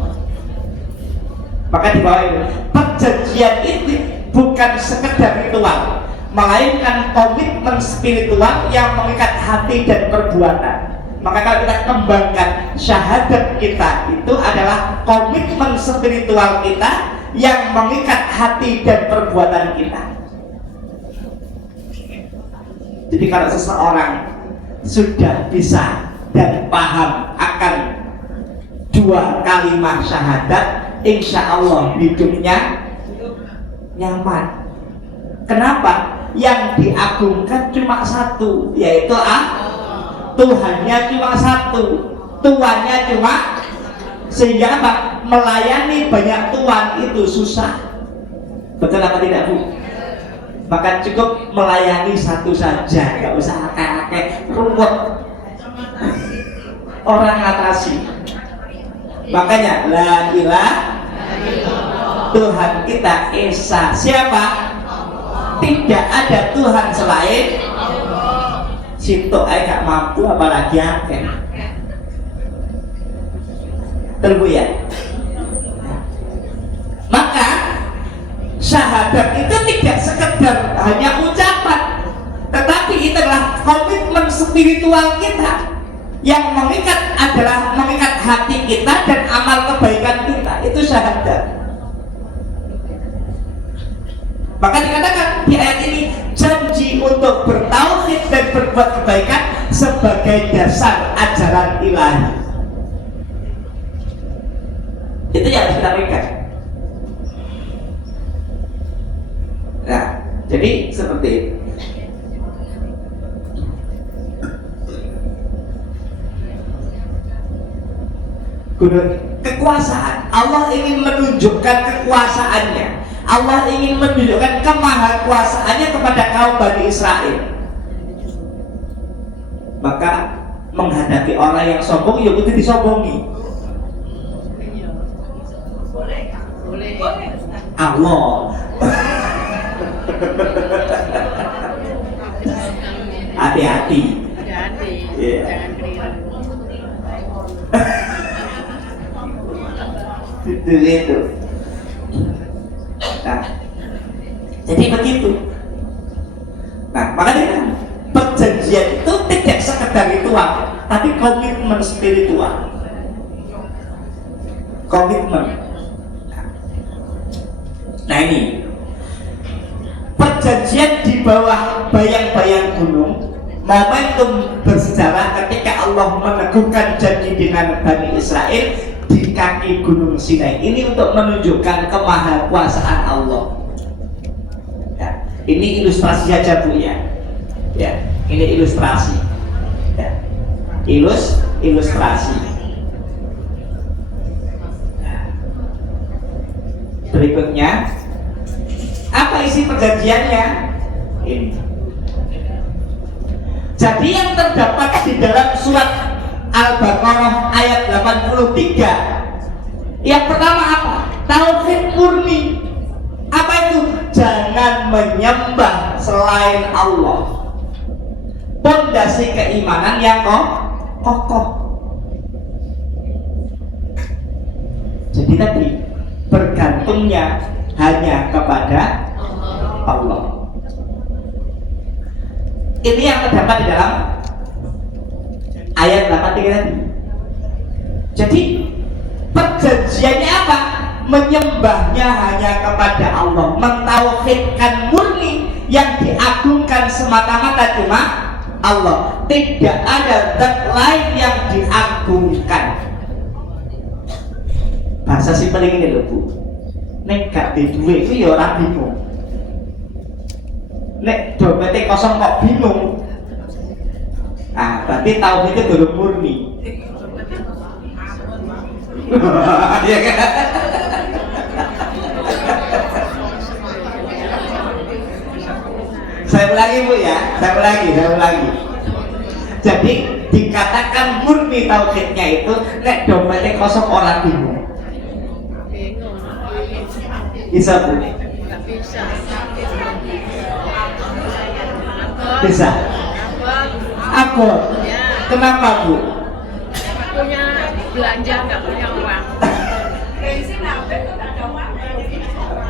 Maka di bawah ini perjanjian itu bukan sekedar ritual, melainkan komitmen spiritual yang mengikat hati dan perbuatan. Maka kalau kita kembangkan syahadat kita, itu adalah komitmen spiritual kita yang mengikat hati dan perbuatan kita. Jadi kalau seseorang sudah bisa dan paham akan dua kalimat syahadat, insya Allah hidupnya nyaman. Kenapa? Yang diagungkan cuma satu, yaitu Tuhannya cuma satu, Tuhannya cuma, sehingga apa? Melayani banyak Tuhan itu susah. Betul apa tidak, Bu? Maka cukup melayani satu saja, nggak usah akeh-akeh ruwet. Orang atasi. Makanya la ilaha Tuhan kita Esa. Siapa? Tidak ada Tuhan selain Sinto aja gak mampu apalagi akeh. Terbu ya. Maka syahadat itu tidak sekedar hanya ucapan, tetapi itu adalah komitmen spiritual kita. Yang mengikat adalah mengikat hati kita dan amal kebaikan kita. Itu syahadat. Maka dikatakan di ayat ini janji untuk bertauhid dan berbuat kebaikan sebagai dasar ajaran ilahi. Itu yang harus kita pegang. Nah, jadi seperti itu. Kekuasaan, Allah ingin menunjukkan kekuasaannya. Allah ingin menunjukkan kemahakuasaannya kepada kaum Bani Israel. Maka menghadapi orang yang sombong, ya itu disombongi. Boleh. Allah. Hati-hati. Hati-hati. Yeah. Jangan keliru. Itu. Nah, jadi begitu. Nah, makanya perjanjian itu tidak sekedar ritual, tapi komitmen spiritual. Komitmen. Nah ini perjanjian di bawah bayang-bayang gunung, momentum bersejarah ketika Allah meneguhkan janji dengan Bani Israel di kaki Gunung Sinai ini untuk menunjukkan kemahakuasaan Allah. Ya, ini ilustrasi saja, Bu ya. Ya, ini ilustrasi. Ya, ilustrasi. Berikutnya, apa isi perjanjiannya? Ini. Jadi yang terdapat di dalam surat Al-Baqarah ayat 83. Yang pertama apa? Tauhid murni. Apa itu? Jangan menyembah selain Allah. Pondasi keimanan yang kokoh. Jadi tadi bergantungnya hanya kepada Allah. Ini yang terdapat di dalam Ayat 83 tadi. Jadi perjanjiannya apa? Menyembahnya hanya kepada Allah, mentauhidkan murni, yang diagungkan semata-mata cuma Allah, tidak ada zat lain yang diagungkan. Bahasa simpel ini lho Bu, nek gak di duwe itu ya ora bingung, nek dompetnya kosong kok bingung, ah berarti tauhid itu durung murni. Ya kan? Saya ulangi Bu ya, saya ulangi. Jadi dikatakan murni tauhidnya itu nek dompetnya kosong orang bingung. Bingung. Bisa Bu? Nggak bisa. Bisa. Apa? Ya. Kenapa Bu? Punya belanja nggak punya uang.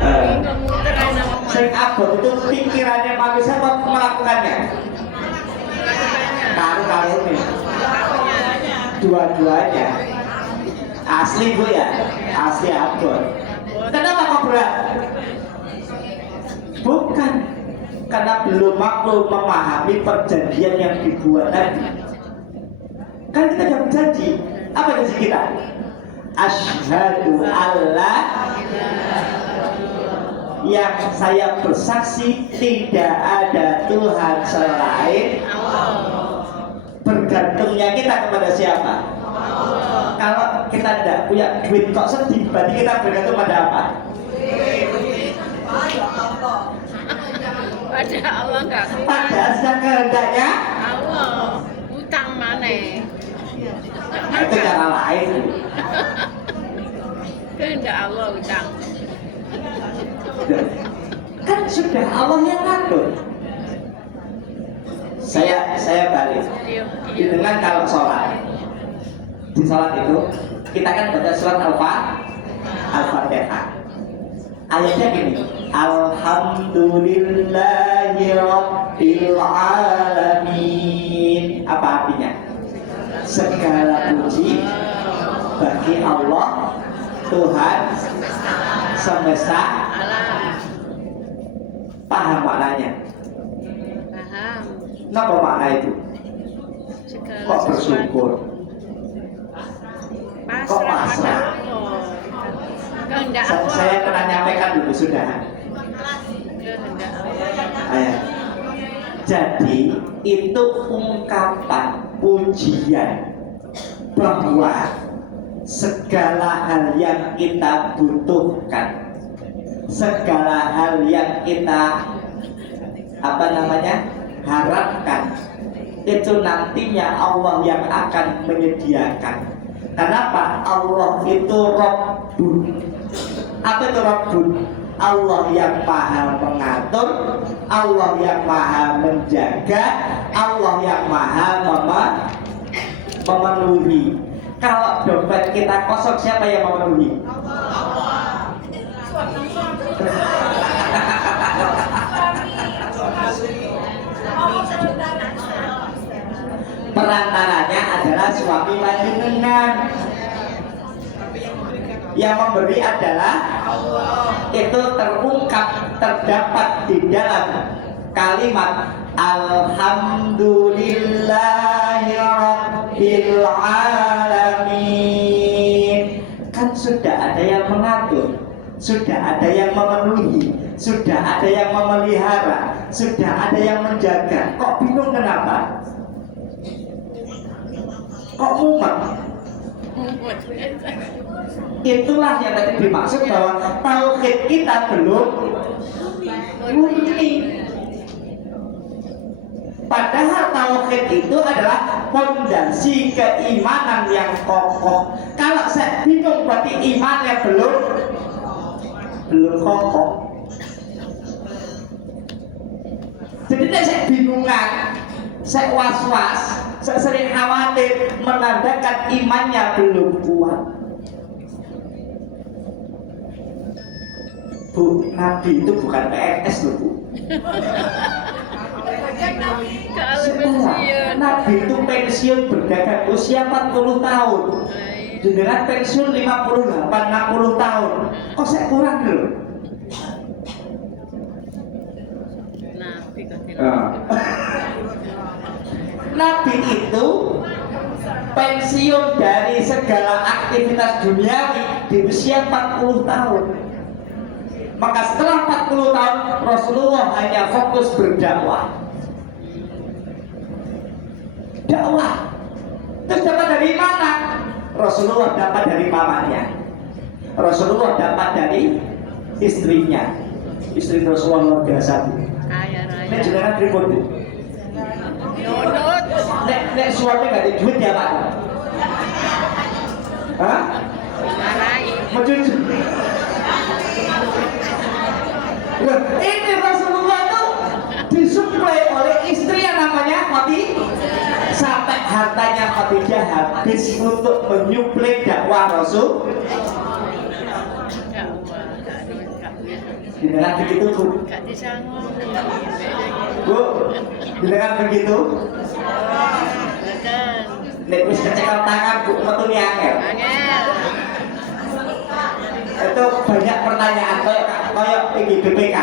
Bingung muter aja. Sing abot itu pikirannya manusia apa melakukannya? Karu ini. Dua-duanya. Asli Bu ya, asli abot. Kenapa kok berat? Bukan karena belum maklum memahami perjanjian yang dibuat tadi. Kan kita sudah berjanji. Apa janji kita? Asyhadu alla, yang saya bersaksi tidak ada Tuhan selain Allah. Bergantungnya kita kepada siapa? Allah. Kalau kita tidak punya duit kok sedih, berarti kita bergantung pada apa? Pada Allah nggak kuat. Pada sedang kehendaknya Allah utang mana? itu cara lain. Kehendak Allah utang. Kan sudah Allah yang ngatur. Saya balik. Dengan kalau sholat, di sholat itu kita kan baca surat Al-Fatihah. Ayatnya gini, Alhamdulillahi Rabbil Alamin. Apa artinya? Segala puji bagi Allah, Tuhan semesta. Paham maknanya? Paham. Kenapa makna itu? Segala Kok bersyukur? Kok pasrah? Kehendak Allah. Saya pernah nyampaikan dulu sudah. Kehendak Allah. Ayah. Jadi itu ungkapan pujian bahwa segala hal yang kita butuhkan, segala hal yang kita harapkan, itu nantinya Allah yang akan menyediakan. Kenapa? Allah itu Rabbun. Apa itu Rabbun? Allah yang maha mengatur, Allah yang maha menjaga, Allah yang maha memenuhi. Kalau dompet kita kosong, siapa yang memenuhi? Perantaranya adalah suami panjenengan. Yang memberi adalah Allah. Itu terdapat di dalam kalimat Alhamdulillahi Rabbil Alamin. Kan sudah ada yang mengatur, sudah ada yang memenuhi, sudah ada yang memelihara, sudah ada yang menjaga. Kok bingung kenapa? Kok mumet? Itulah yang tadi dimaksud bahwa tauhid kita belum murni. Padahal tauhid itu adalah fondasi keimanan yang kokoh. Kalau saya bingung berarti imannya belum kokoh. Jadi saya bingungan, saya was-was, saya sering khawatir, menandakan imannya belum kuat. Bu, Nabi itu bukan PNS loh Bu. Kalau pensiun. Nabi itu pensiun berdagang usia 40 tahun. Dengan pensiun 58-60 tahun. Kok saya kurang loh? Nabi Nabi itu pensiun dari segala aktivitas duniawi di usia 40 tahun. Maka setelah 40 tahun Rasulullah hanya fokus berdakwah. Dakwah. Terus dapat dari mana? Rasulullah dapat dari pamannya. Rasulullah dapat dari istrinya. Istri Rasulullah luar biasa. Kaya Nek raya. jenengan pripun Bu? Nonot. Nek suami gak ada duit ya Pak? Hah? Marahi. Mencuci. Loh, ini Rasulullah itu disuplai oleh istri yang namanya Khadijah. Sampai hartanya Khadijah habis untuk menyuplai dakwah Rasul. Dengan begitu Bu, Gak disanggup. Bu, dengan begitu, Betul. nek wis kecekel tangan Bu metune angel. Angel. Itu banyak pertanyaan kayak ini BPK.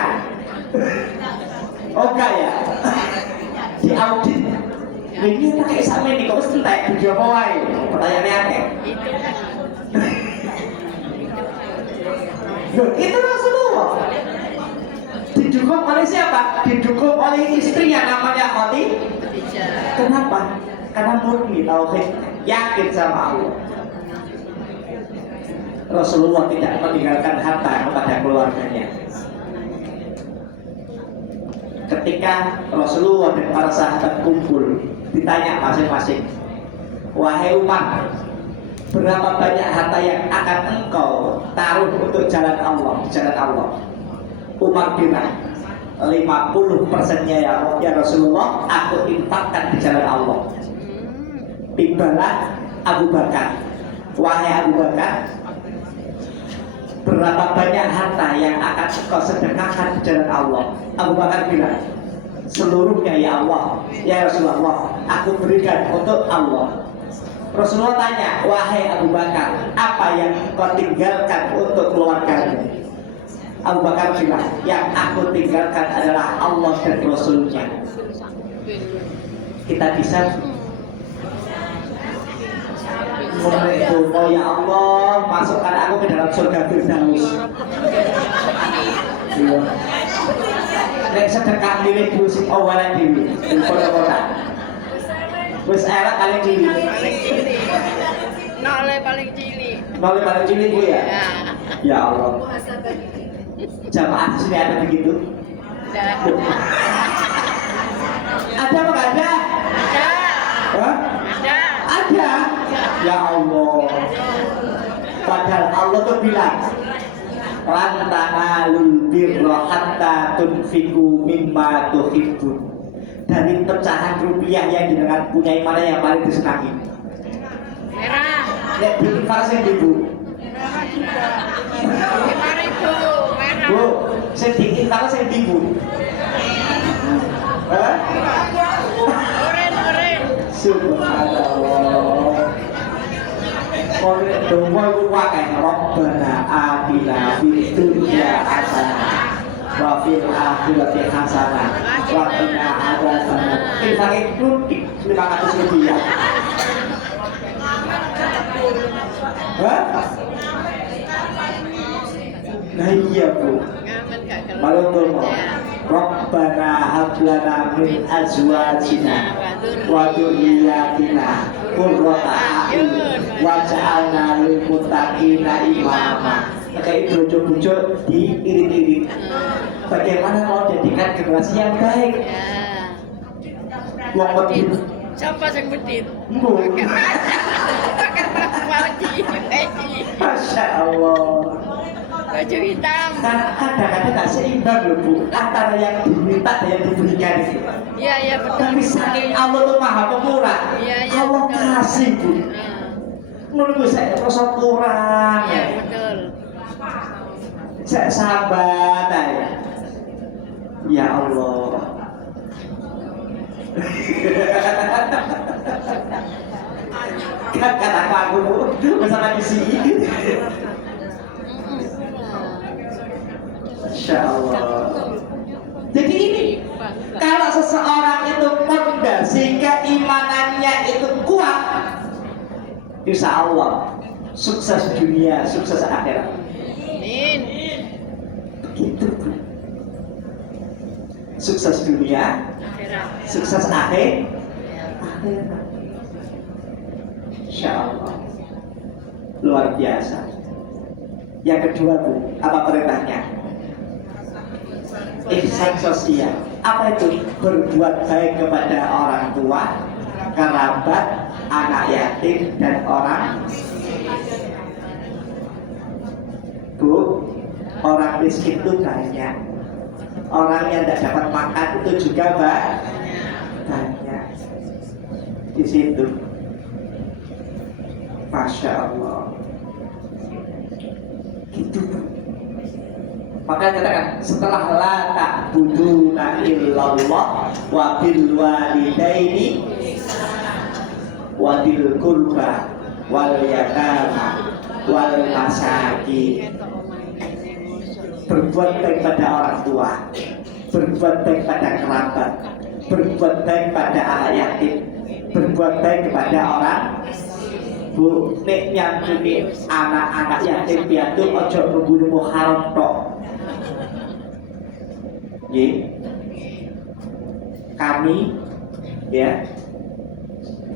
Oh enggak ya? Di audit. Ini pakai sampe nih kok entek dijawab wae. Pertanyaannya akeh. Loh, itu Rasulullah. Didukung oleh siapa? Didukung oleh istrinya namanya Khadijah. Kenapa? Karena murni tauhid, yakin sama Allah. Rasulullah tidak meninggalkan harta kepada keluarganya. Ketika Rasulullah dan para sahabat kumpul, ditanya masing-masing, wahai umat, berapa banyak harta yang akan engkau taruh untuk jalan Allah, jalan Allah? Umar bilang, 50%-nya ya Rasulullah, aku infakkan di jalan Allah. Timbalah Abu Bakar, wahai Abu Bakar, berapa banyak harta yang akan kau sedekahkan di jalan Allah? Abu Bakar bilang, seluruhnya ya Allah, ya Rasulullah, aku berikan untuk Allah. Rasulullah tanya, wahai Abu Bakar, apa yang kau tinggalkan untuk keluargamu? Abu Bakar bilang, yang aku tinggalkan adalah Allah dan Rasulnya. Kita bisa oh ya Allah, masukkan aku ke dalam surga Firdaus. Iya. Nek sedekah milik Bu sing awalan dhewe, kota-kota. Wis elek paling cilik. Paling cilik. Nole paling cilik. Nole paling cilik Bu ya? Ya. Ya Allah. Jamaah di sini ada begitu? Ada. Ada apa nggak ada? Ada. Hah? Ada. Ada. Ya Allah. Padahal Allah tuh bilang, lan tanalul birra hatta tunfiqu mimma tuhibbun. Dari pecahan rupiah yang jenengan punya mana yang paling disenangi? Merah. Nek bikin vaksin Ibu. 5.000. Merah. Bu, sing bikin vaksin Ibu. Hah? Oren. Subhanallah. Kone donga iku wae Rabbana atina fid dunya hasanah wa fil akhirati hasanah wa qina adzabannar. Ini klutik 500 rupiah. Hah? Nah iya Bu. Ngamen gak keluar. Malu tuh Rabbana hablana min azwajina wa dzurriyyatina qurrata a'yun waj'alna lil muttaqina imama. Kayak bojo-bojo diirit-irit. Bagaimana mau jadikan generasi yang baik? Ya. Wong wedi. Siapa yang medit? Bu. Masya Allah. Baju hitam. Kadang-kadang tak seimbang loh Bu, antara yang diminta dan yang diberikan itu. Iya, iya betul. Tapi saking Allah tuh maha pemurah, Iya, iya, Allah betul. kasih Bu. Nah, Menurut saya rasa kurang. iya betul. Saya sahabat ya. Ya Allah. Kan kata aku bersama di sini. Masya Allah. Jadi ini kalau seseorang itu fondasi keimanannya itu kuat, insya Allah sukses dunia, sukses akhirat. Amin. Begitu Bu. Sukses dunia, sukses akhirat. Insya Allah luar biasa. Yang kedua Bu, apa perintahnya? Ihsan sosial. Apa itu? Berbuat baik kepada orang tua, kerabat, anak yatim, dan orang. Bu, orang miskin itu banyak. Orang yang tidak dapat makan itu juga banyak. Di situ. Masya Allah. Gitu Bu. Makanya katakan setelah la ta'buduna illallah wa bil walidaini wa bil qurba wal yatama wal masakin. Berbuat baik pada orang tua, berbuat baik pada kerabat, berbuat baik pada anak yatim, berbuat baik kepada orang. Bu, nek nyantuni anak-anak yatim piatu ojo membunuh haram tok. Kami ya,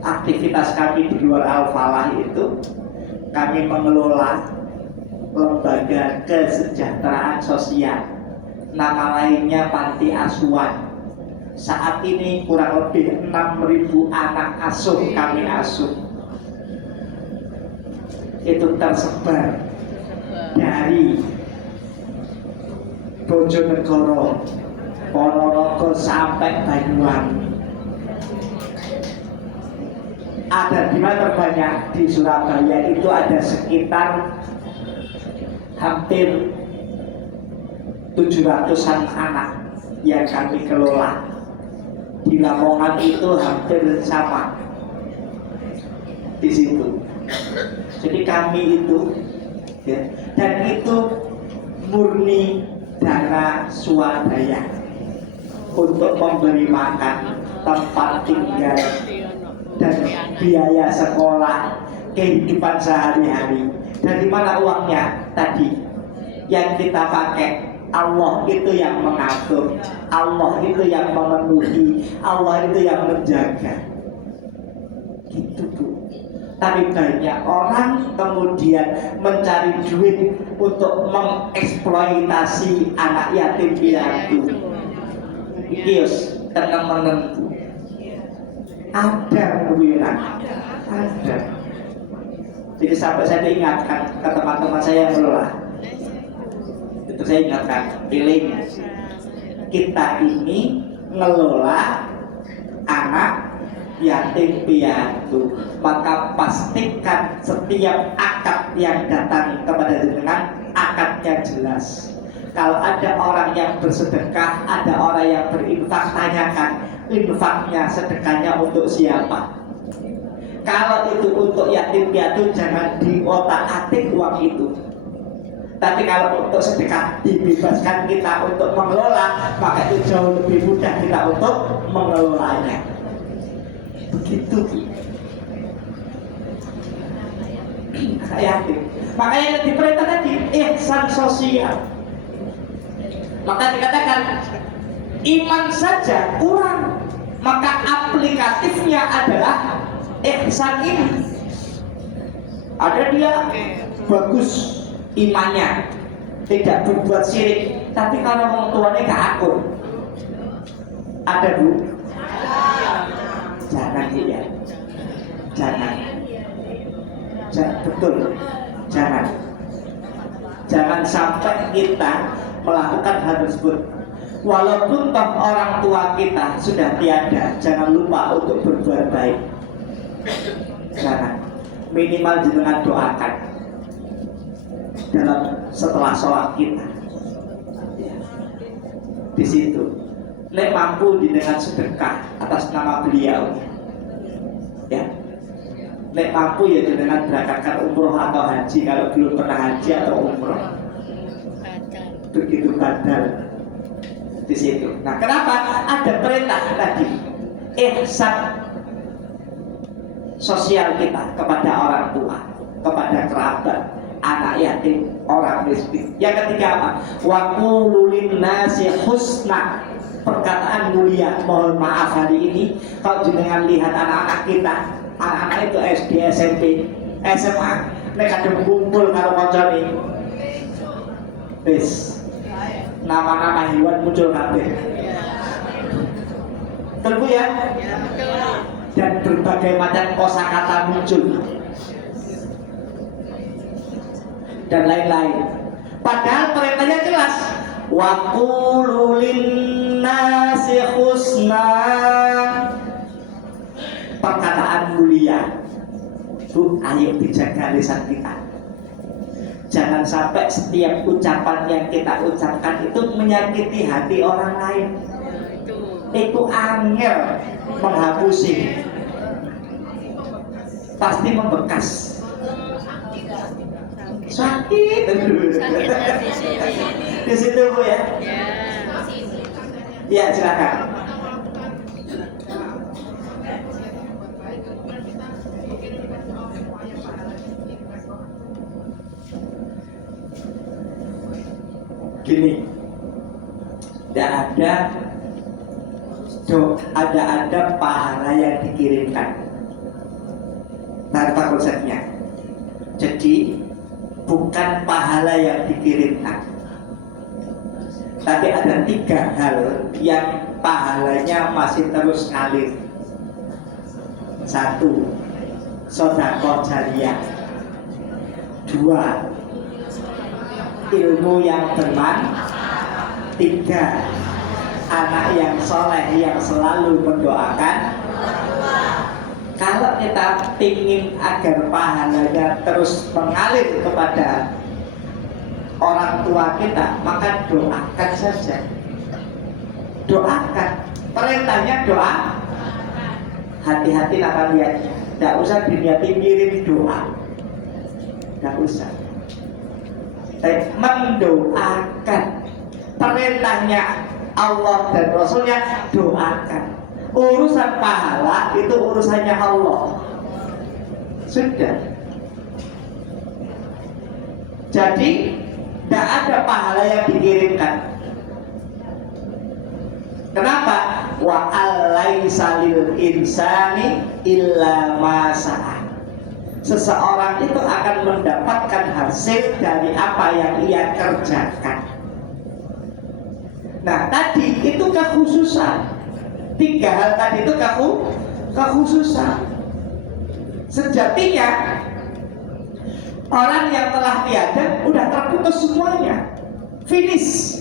aktivitas kami di luar Al-Falah itu kami mengelola lembaga kesejahteraan sosial, nama lainnya panti asuhan. Saat ini kurang lebih 6.000 anak asuh kami asuh. Itu tersebar dari Bojonegoro, Ponorogo sampai Banyuwangi. Ada di mana terbanyak di Surabaya itu ada sekitar hampir 700-an anak yang kami kelola. Di Lamongan itu hampir sama di situ. Jadi kami itu ya, dan itu murni dana swadaya untuk memberi makan, tempat tinggal, dan biaya sekolah, kehidupan sehari-hari. Dari mana uangnya? Tadi yang kita pakai, Allah itu yang mengatur, Allah itu yang memenuhi, Allah itu yang menjaga. Gitu Bu. Tapi banyak orang kemudian mencari duit untuk mengeksploitasi anak yatim piatu. Kios tenang-tenang. Ada kewiran, ada. Jadi sampai saya ingatkan ke teman-teman saya yang mengelola, itu saya ingatkan, pilih kita ini ngelola anak yatim piatu, maka pastikan setiap akad yang datang kepada jenengan akadnya jelas. Kalau ada orang yang bersedekah, ada orang yang berinfak, tanyakan infaknya, sedekahnya untuk siapa. Kalau itu untuk yatim piatu, jangan diotak-atik uang itu. Tapi kalau untuk sedekah, dibebaskan kita untuk mengelola, maka itu jauh lebih mudah kita untuk mengelolanya. Begitu. Yatim. Makanya yang diperintah tadi ihsan sosial. Maka dikatakan iman saja kurang, maka aplikatifnya adalah ihsan ini. Ada dia bagus imannya, tidak berbuat syirik, tapi kalau orang tuanya gak akur. Ada Bu? Jangan ya, jangan, betul, jangan sampai kita melakukan hal tersebut. Walaupun toh orang tua kita sudah tiada, jangan lupa untuk berbuat baik. Jangan, minimal jangan doakan dalam setelah sholat kita. Di situ nek mampu dengan sedekah atas nama beliau, ya. Nek mampu ya dengan berangkatkan umroh atau haji kalau belum pernah haji atau umroh. Begitu badal di situ. Nah, kenapa ada perintah tadi ihsan sosial kita kepada orang tua, kepada kerabat, anak yatim, orang miskin. Yang ketiga apa? Wa qulu linnasi husna. Perkataan mulia. Mohon maaf hari ini kalau jenengan lihat anak-anak kita, anak-anak itu SD, SMP, SMA, mereka kadang kumpul karo kancane. Wis nama-nama hewan muncul kabeh. Betul ya? Dan berbagai macam kosakata muncul dan lain-lain. Padahal perintahnya jelas. Wa qulu linnasi husna. Perkataan mulia. Bu, ayo dijaga lisan kita. Jangan sampai setiap ucapan yang kita ucapkan itu menyakiti hati orang lain. Itu angel menghapusi, pasti membekas. Sakit di situ Bu ya. Ya silakan. Gini, tidak ada pahala yang dikirimkan tanpa konsepnya. Jadi bukan pahala yang dikirimkan, tapi ada 3 hal yang pahalanya masih terus ngalir. 1. Sedekah jariyah. 2. Ilmu yang bermanfaat. 3. Anak yang soleh yang selalu mendoakan. Kalau kita ingin agar pahalanya terus mengalir kepada orang tua kita, maka doakan saja. Doakan. Perintahnya doa. Hati-hati nak lihatnya. Tidak usah diniati mirip doa. Tidak usah. Mendoakan. Perintahnya Allah dan Rasulnya doakan. Urusan pahala itu urusannya Allah. Sudah. Jadi tidak ada pahala yang dikirimkan. Kenapa? Wa alaisa lil insani illa ma sa'a. Seseorang itu akan mendapatkan hasil dari apa yang ia kerjakan. Nah, tadi itu kekhususan. 3 hal tadi itu kekhususan. Sejatinya orang yang telah tiada udah terputus semuanya, finish,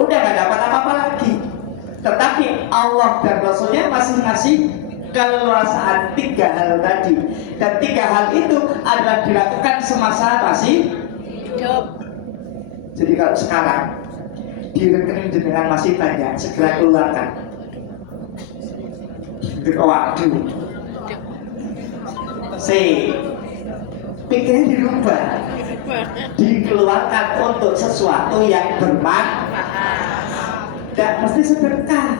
udah gak dapat apa-apa lagi. Tetapi Allah dan Rasulnya masih ngasih keleluasaan 3 hal tadi. Dan 3 hal itu adalah dilakukan semasa masih hidup. Jadi kalau sekarang di rekening jenengan masih banyak, segera keluarkan. Waduh. Pikirnya dirubah, dikeluarkan untuk sesuatu yang bermanfaat. Dan mesti sedekah.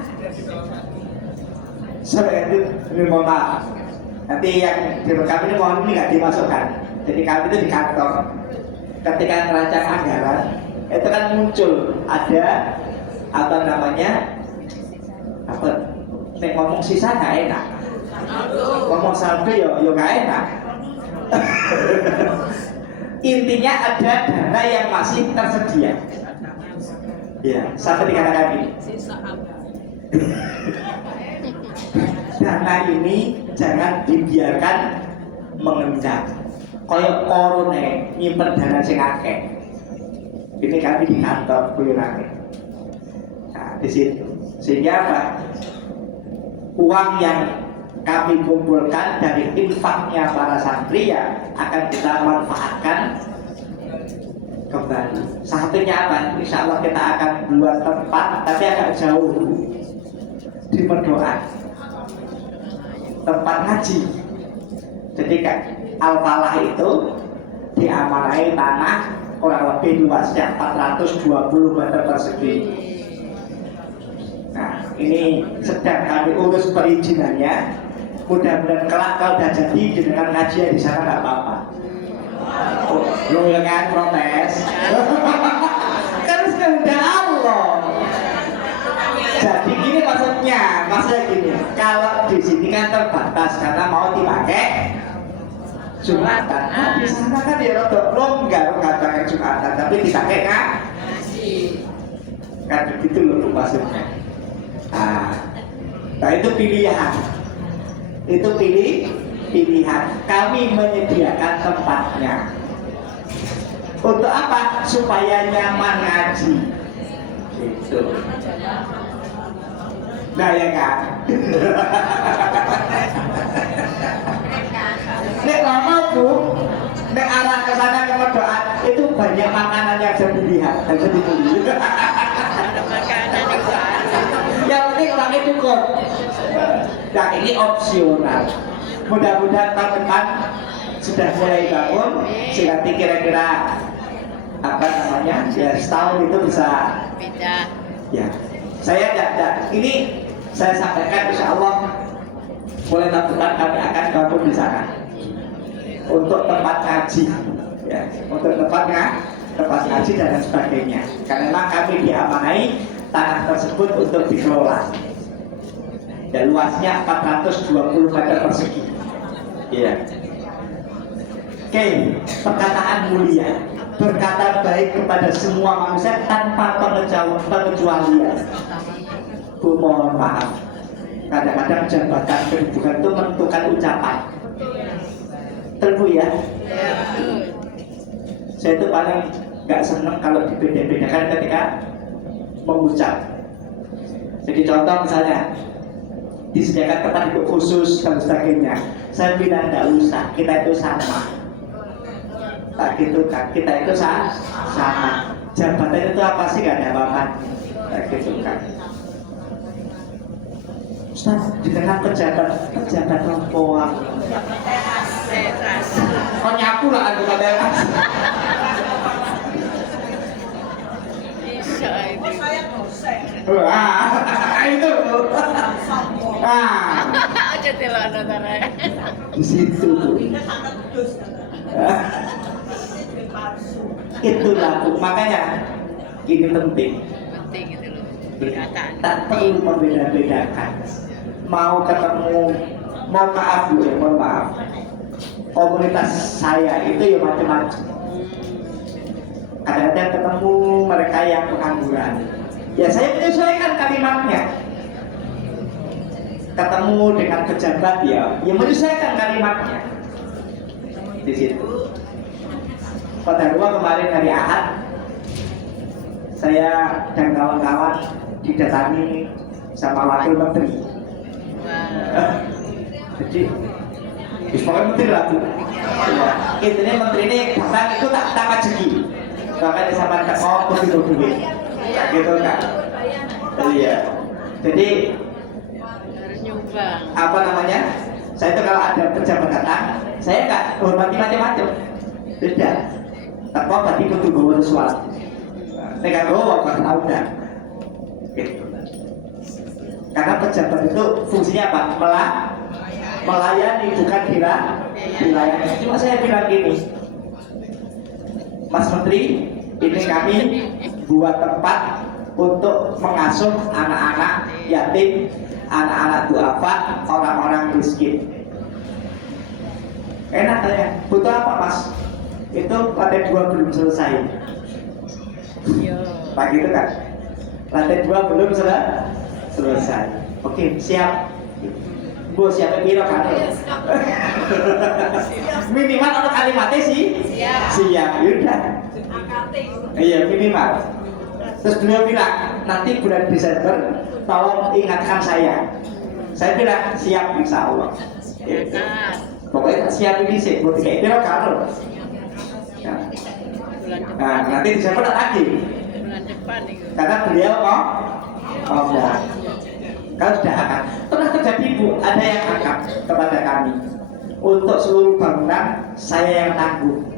Saya itu mohon maaf. Nanti yang direkam ini mohon ini nggak dimasukkan. Jadi kami itu di kantor. Ketika merancang anggaran, itu kan muncul ada apa namanya? Nek ngomong sisa nggak enak. Ngomong sampai yo nggak enak. Intinya ada dana yang masih tersedia. Ya, sampai dikatakan ini. Dana ini jangan dibiarkan mengendap. Koyok korone nyimpen dana sing akeh. Ini kami di kantor Bulunake. Nah, di situ. Sehingga apa? Uang yang kami kumpulkan dari infaknya para santri ya akan kita manfaatkan kembali. Satunya apa? Insya Allah kita akan buat tempat, tapi agak jauh di Medokan, tempat ngaji. Jadi kan Al-Falah itu diamanai tanah kurang lebih luasnya 420 meter persegi. Nah, ini sedang kami urus perizinannya. Mudah-mudahan kelak kalau udah jadi dengan ngaji di sana nggak apa-apa. Oh, lo ya kan protes? Kan sudah Allah. Jadi gini maksudnya gini. Kalau di sini kan terbatas karena mau dipakai Jumatan. Nah, di sana kan ya rodok longgar mengatakan Jumatan, tapi dipakai kan? Kan begitu loh maksudnya. Nah itu pilihan. Itu pilihan. Kami menyediakan tempatnya. Untuk apa? Supaya nyaman ngaji. Gitu. Nah ya kan. Nek lama bu, nek arah ke sana ke Medokan itu banyak makanan yang bisa dilihat dan bisa dibeli. Ada makanan yang baru. Yang penting orangnya cukup. Nah ini opsional. Mudah-mudahan tahun depan sudah mulai bangun sehingga nanti kira-kira apa namanya ya setahun itu bisa Beda. ya. Saya ini saya sampaikan insya Allah mulai tahun depan kami akan bangun di sana untuk tempat ngaji ya, untuk tempat ngaji dan lain sebagainya. Karena memang kami diamanai tanah tersebut untuk dikelola. Dan luasnya 420 meter persegi. Iya. Oke, perkataan mulia, berkata baik kepada semua manusia tanpa pengecualian. Bu, mohon maaf. Kadang-kadang jabatan kedudukan itu menentukan ucapan. Tentu ya. Saya itu paling nggak senang kalau dibeda-bedakan ketika mengucap. Jadi contoh misalnya disediakan tempat duduk khusus dan sebagainya. Saya bilang nggak usah, kita itu sama. Tak gitu kan, kita itu sama. Jabatan itu apa sih, gak ada apa-apa. Tak gitu kan. Ustaz, di tengah pejabat rompoan. Kau nyapu lah anggota daerah. Wah, itu. Aja telok notara. Di situ tuh. Itulah tuh, makanya ini penting. Penting itu loh. Perkataan. Tak perlu membeda-bedakan. Mau ketemu, mohon maaf bu ya, mohon maaf. Komunitas saya itu ya macam-macam. Kadang-kadang ketemu mereka yang pengangguran. Ya saya menyesuaikan kalimatnya. Ketemu dengan pejabat ya menyesuaikan kalimatnya. Di situ. Qadarullah kemarin hari Ahad, saya dan kawan-kawan didatangi sama wakil menteri. Jadi, pokoknya menteri lah tuh. Intinya menteri ini datang itu tak rezeki. Bahkan disampaikan begitu duit, gitu kan? Iya. Jadi apa namanya? Saya itu kalau ada pejabat datang, saya nggak hormati macam-macam. Tidak. Tak apa tadi kudu bawa sesuatu. Nek bawa kok tahu dah. Gitu. Karena pejabat itu fungsinya apa? Melayani bukan dilayani. Cuma saya bilang gini, Mas Menteri, ini kami buat tempat untuk mengasuh anak-anak yatim, anak-anak duafa, orang-orang miskin. Enak ya, butuh apa Mas? Itu lantai 2 belum selesai. Pak gitu kan? Lantai 2 belum selesai. Oke, siap. Bu siap piro kan? Minimal ada kalimatnya sih. Siap. Yaudah. Iya minimal. Terus beliau bilang nanti bulan Desember tolong ingatkan saya. Saya bilang siap insya Allah. Pokoknya siap ini sih. Buat kayak piro kan? bulan depan. Nah, nanti Desember lagi. Bulan depan itu. Karena beliau ngomong. Kalau sudah akad, pernah terjadi Bu, ada yang akad kepada kami untuk seluruh bangunan saya yang tanggung.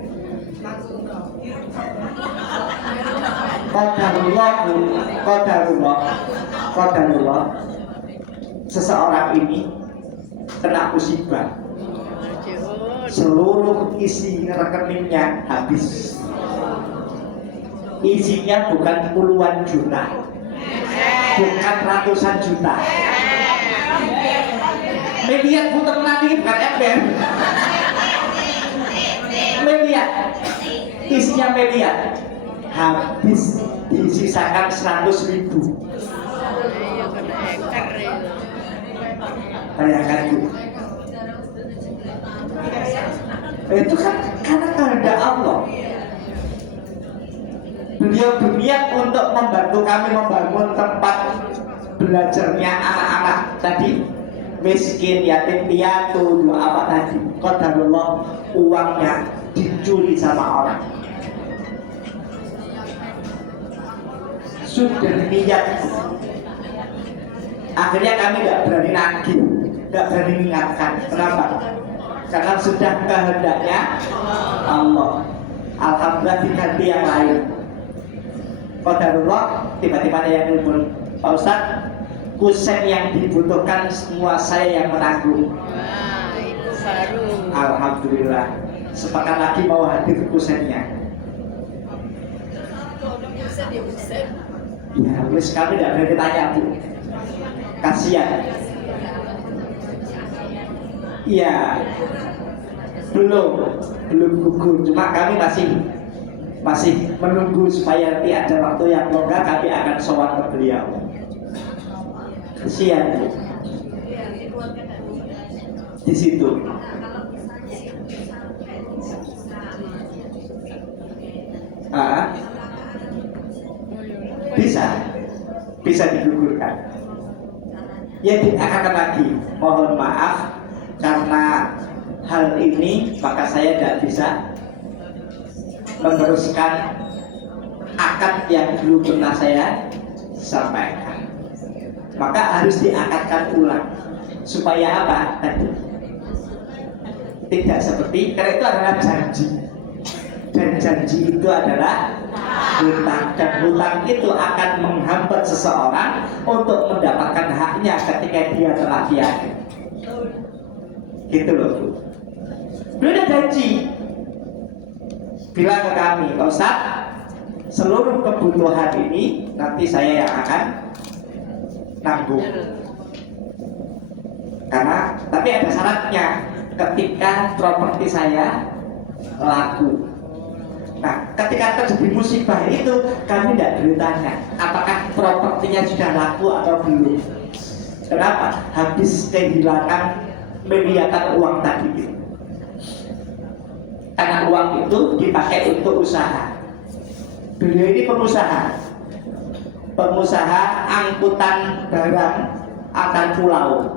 Qadarullah, seseorang ini kena musibah, seluruh isi rekeningnya habis. Isinya bukan puluhan juta, bukan ratusan juta, miliar putar lagi, bukan ember, miliar, isinya miliar, habis disisakan 100.000. Bayangkan Bu, itu kan karena kehendak Allah. Beliau berniat untuk membantu kami membangun tempat belajarnya anak-anak tadi, miskin, yatim piatu, apa tadi. Qadarullah, uangnya dicuri sama orang. Sudah niat, akhirnya kami tidak berani nagih, tidak berani mengingatkan. Kenapa? Karena sudah kehendaknya Allah. Alhamdulillah diganti yang lain. Qadarullah, tiba-tiba ada yang nelfon, Pak Ustadz, kusen yang dibutuhkan semua saya yang menanggung. Wah, itu baru. Alhamdulillah, sepekan lagi mau hadir kusennya. Ya, wis kami tidak berani tanya Bu, kasihan. Iya, belum gugur, cuma kami masih menunggu supaya nanti ada waktu yang longgar, kami akan sowan ke beliau. Kasihan Bu, di situ. Bisa digugurkan. Ya, akan lagi. Mohon maaf karena hal ini, maka saya tidak bisa meneruskan akad yang dulu pernah saya sampaikan. Maka harus diakadkan ulang. Supaya apa? Tadi tidak seperti, karena itu adalah janji. Dan janji itu adalah hutang, dan hutang itu akan menghambat seseorang untuk mendapatkan haknya ketika dia telah yakin. Gitu loh Bu. Beliau ada janji, bilang ke kami, Pak Ustadz, seluruh kebutuhan ini nanti saya yang akan nanggung. Karena tapi ada syaratnya, ketika properti saya laku. Nah, ketika terjadi musibah itu, kami tidak bertanya apakah propertinya sudah laku atau belum. Kenapa? Habis kehilangan miliaran uang tadi itu. Karena uang itu dipakai untuk usaha. Beliau ini pengusaha angkutan barang antar pulau.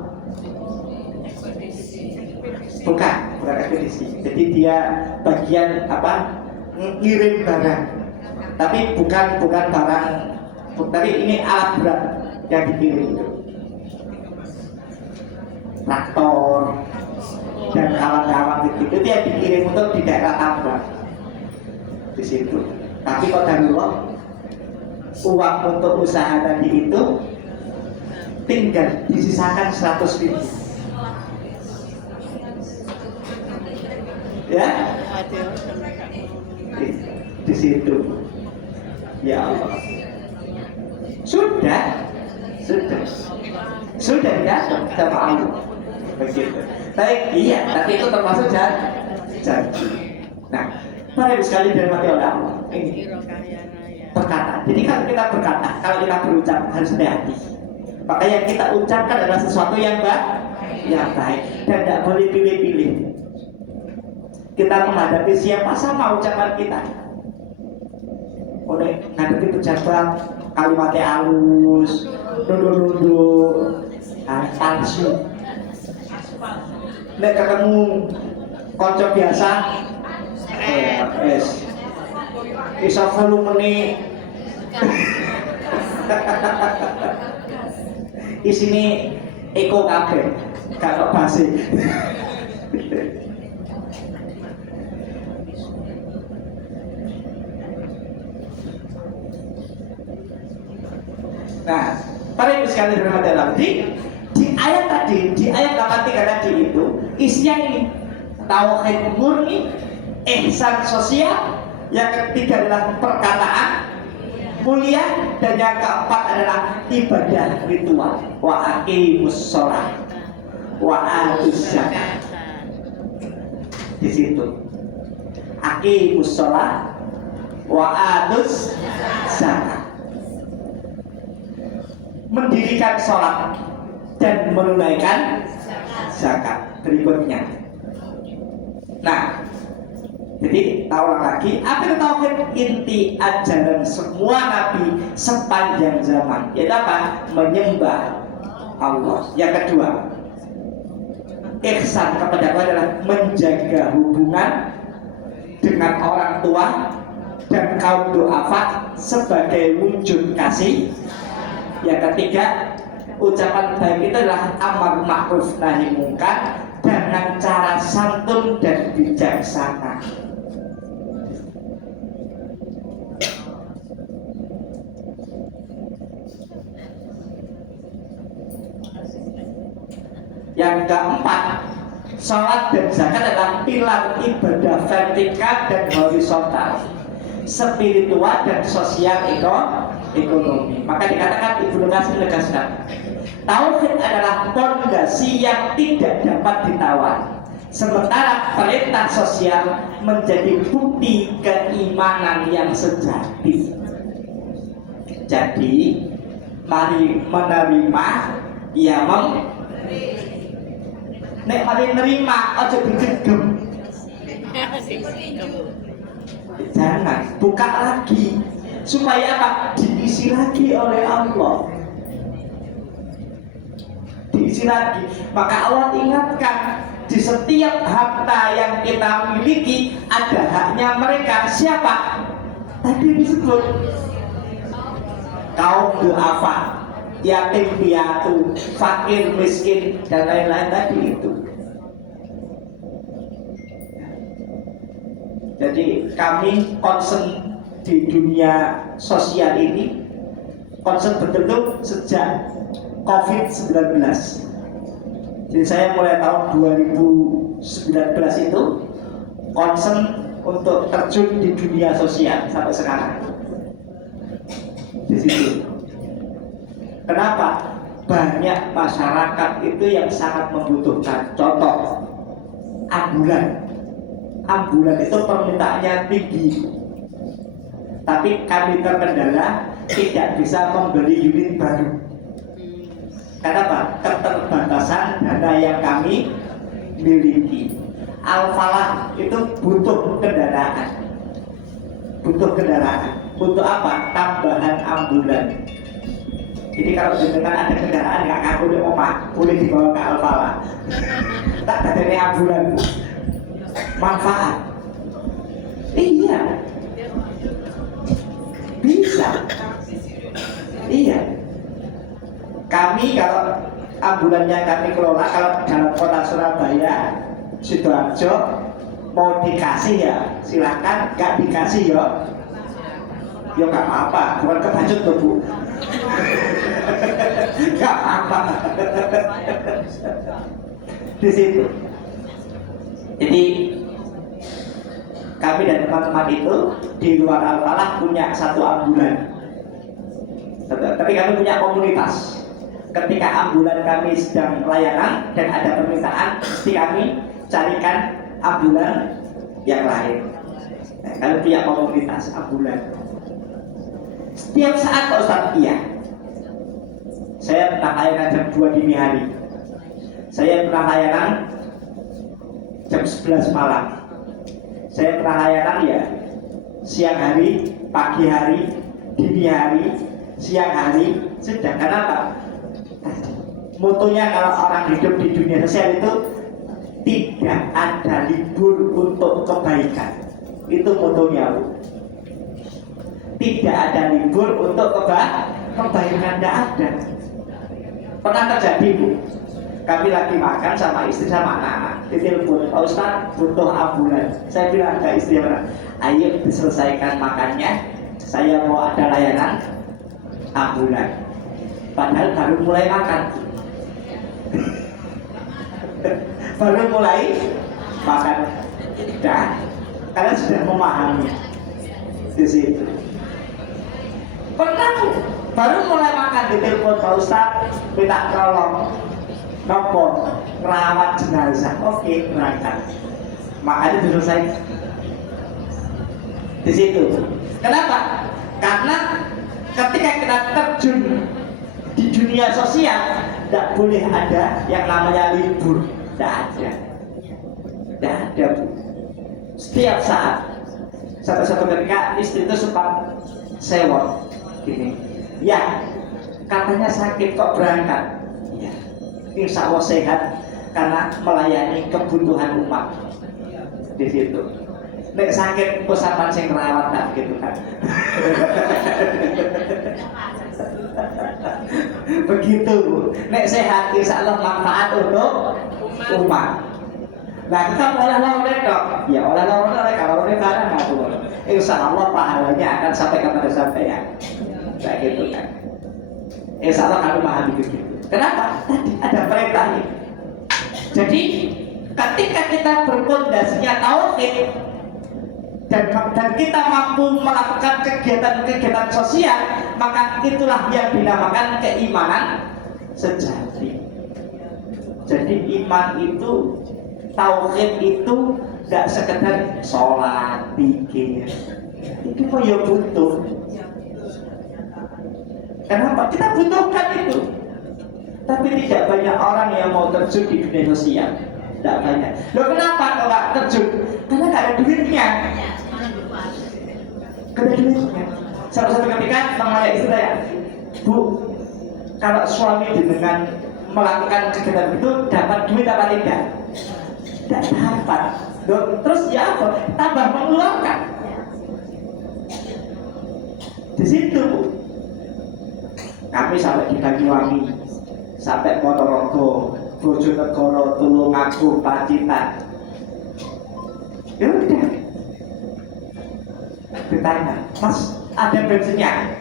Bukan ekspedisi. Jadi dia bagian ngirim barang, tapi bukan barang, tapi ini alat berat yang dikirim itu, traktor dan kawan-kawan itu dia dikirim untuk di daerah Tambak di situ. Tapi qadarullah, uang untuk usaha tadi itu tinggal disisakan 100.000. Ya, di situ. Ya Allah, sudah ya sama Allah begitu. Tapi itu termasuk janji. Nah, mari sekali dirahmati oleh Allah. Ini berkata. Jadi kalau kita berkata, kalau kita berucap harus hati-hati. Maka yang kita ucapkan adalah sesuatu yang baik dan tidak boleh pilih-pilih. Kita menghadapi siapa sama ucapan kita. Oleh ngadepi pejabat kalimatnya halus, nuduh-nuduh, palsu. Nek ketemu konco biasa, iso volumene isine eko kabeh gak kok basi. Nah, para ibu sekalian dirahmati Allah, di ayat tadi, di ayat 83 tadi itu isinya ini tauhid murni, ihsan sosial, yang ketiga adalah perkataan mulia, dan yang keempat adalah ibadah ritual. Wa aqimus shalah wa atuz zakat. Di situ aqimus shalah wa atuz zakat. Mendirikan sholat dan menunaikan zakat. Berikutnya, nah, jadi tahu lagi apa itu tauhid? Inti ajaran semua nabi sepanjang zaman, yaitu apa? Menyembah Allah. Yang kedua, ihsan kepada Allah adalah menjaga hubungan dengan orang tua dan kaum du'afa sebagai wujud kasih. Yang ketiga, ucapan baik itu adalah amar ma'ruf nahi mungkar dengan cara santun dan bijaksana. Yang keempat, sholat dan zakat adalah pilar ibadah vertikal dan horizontal, spiritual dan sosial ekonomi. Maka dikatakan Ibnu Katsir menegaskan, tauhid adalah fondasi yang tidak dapat ditawar, sementara perintah sosial menjadi bukti keimanan yang sejati. Jadi, mari menerima, ya nek mari nerima, aja digegem. Jangan, buka lagi supaya apa? Diisi lagi oleh Allah. Diisi lagi. Maka Allah ingatkan, di setiap harta yang kita miliki ada haknya mereka. Siapa? Tadi disebut kaum du'afa, yatim piatu, fakir miskin, dan lain-lain tadi itu. Jadi kami concern di dunia sosial ini, concern betul-betul sejak COVID-19. Jadi saya mulai tahun 2019 itu concern untuk terjun di dunia sosial sampai sekarang. Di situ. Kenapa? Banyak masyarakat itu yang sangat membutuhkan. Contoh, ambulan. Ambulan itu permintaannya tinggi, tapi kami terkendala tidak bisa membeli unit baru. Kenapa? Keterbatasan dana yang kami miliki. Al-Falah itu butuh kendaraan. Butuh kendaraan. Butuh apa? Tambahan ambulan. Jadi kalau jenengan ada kendaraan nggak ngaku di omah, boleh dibawa ke Al-Falah. Tak ada ini ambulan. Manfaat. Iya. Bisa. Iya. Kami kalau ambulannya kami kelola, kalau dalam kota Surabaya, Sidoarjo mau dikasih ya silakan, nggak dikasih ya nggak apa-apa, bukan kebacut tuh Bu. Nggak apa-apa. Di situ. Jadi kami dan teman-teman itu di luar Al-Falah punya satu ambulan. Tapi kami punya komunitas. Ketika ambulan kami sedang layanan dan ada permintaan, pasti kami carikan ambulan yang lain. Nah, kami punya komunitas ambulan. Setiap saat Pak Ustadz, iya. Saya pernah layanan jam 2 dini hari. Saya pernah layanan jam 11 malam. Saya pernah layanan ya siang hari, pagi hari, dini hari, siang hari, sedangkan apa? Motonya kalau orang hidup di dunia sosial itu tidak ada libur untuk kebaikan. Itu motonya Bu. tidak ada libur untuk kebaikan, tidak ada. Pernah terjadi Bu, kami lagi makan sama istri sama anak-anak, ditelepon, Pak Ustaz butuh ambulan. Saya bilang ke istri orang, ayo diselesaikan makannya, saya mau ada layanan ambulan. Padahal baru mulai makan. Baru mulai makan. Dan kalian sudah memahami di situ. Pernah baru mulai makan di telepon, Pak Ustaz minta tolong nopo merawat jenazah. Oke, berangkat. Makanya selesai di situ. Kenapa? Karena ketika kita terjun di dunia sosial, tidak boleh ada yang namanya libur. Tidak ada. Tidak ada Bu. Setiap saat. Satu-satu ketika istri itu sempat sewot gini. Ya, katanya sakit kok berangkat. Ya, insya Allah sehat karena melayani kebutuhan umat di situ. Nek sakit pusapan sing rawat tak gitu kan. Begitu Bu. Nek sehat insya Allah manfaat untuk umat. Nah kita oleh-oleh dok, ya oleh-oleh kalau oleh barang nggak tuh. Insya Allah pahalanya akan sampai kepada sampean. Kayak gitu kan. Insya Allah kami memahami begitu. Kenapa? Tadi ada perintah ini. Jadi ketika kita berpondasinya tauhid dan kita mampu melakukan kegiatan-kegiatan sosial, maka itulah yang dinamakan keimanan sejati. Jadi iman itu, tauhid itu tidak sekedar sholat, pikir. Itu kok ya butuh. Kenapa? Kita butuhkan itu. Tapi tidak banyak orang yang mau terjun di dunia sosial. Tidak banyak. Loh kenapa kalau nggak terjun? Karena nggak ada duitnya. Nggak ada duitnya. Satu ketika namanya istri saya, Bu, kalau suami dengan melakukan kegiatan itu dapat duit apa tidak? Tidak dapat. Loh, terus ya apa? Tambah mengeluarkan. Di situ Bu. Kami sampai di Banyuwangi, sampai Ponorogo, Bojonegoro, Tulungagung, Pacitan. Ya udah. Ditanya, Mas, ada bensinnya?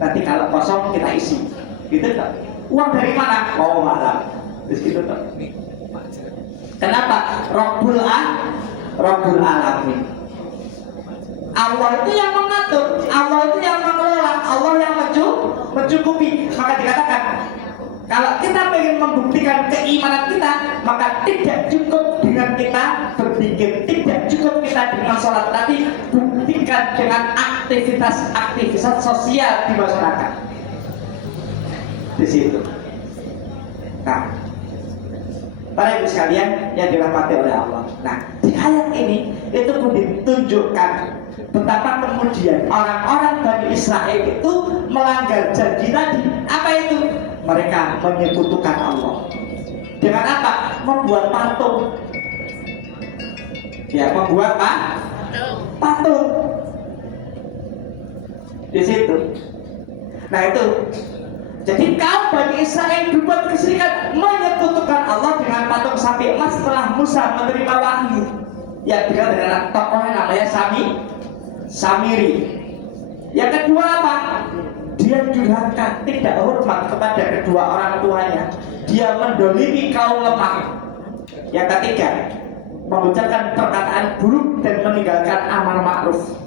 Nanti kalau kosong kita isi. Gitu kan? Uang dari mana? Oh malam. Terus gitu kan? Kenapa? Rabbul Alamin. Allah itu yang mengatur, Allah itu yang mengelola, Allah yang mencukupi. Maka dikatakan, kalau kita ingin membuktikan keimanan kita, maka tidak cukup dengan kita berpikir, tidak cukup kita dengan sholat, tapi buktikan dengan aktivitas sosial di masyarakat. Di situ. Nah, para ibu sekalian yang dirahmati oleh Allah. Nah, di ayat ini itu pun ditunjukkan betapa kemudian orang-orang Bani Israel itu melanggar janji tadi. Apa itu? Mereka menyekutukan Allah. Dengan apa? Membuat patung. Ya, membuat patung. Di situ. Nah itu. Jadi kaum Bani Israel berbuat kesyirikan, menyekutukan Allah dengan patung sapi emas setelah Musa menerima wahyu. Ya, dikenal dengan tokohnya namanya Samiri. Yang kedua apa? Dia durhaka, tidak hormat kepada kedua orang tuanya. Dia mendolimi kaum lemah. Yang ketiga, mengucapkan perkataan buruk dan meninggalkan amar ma'ruf.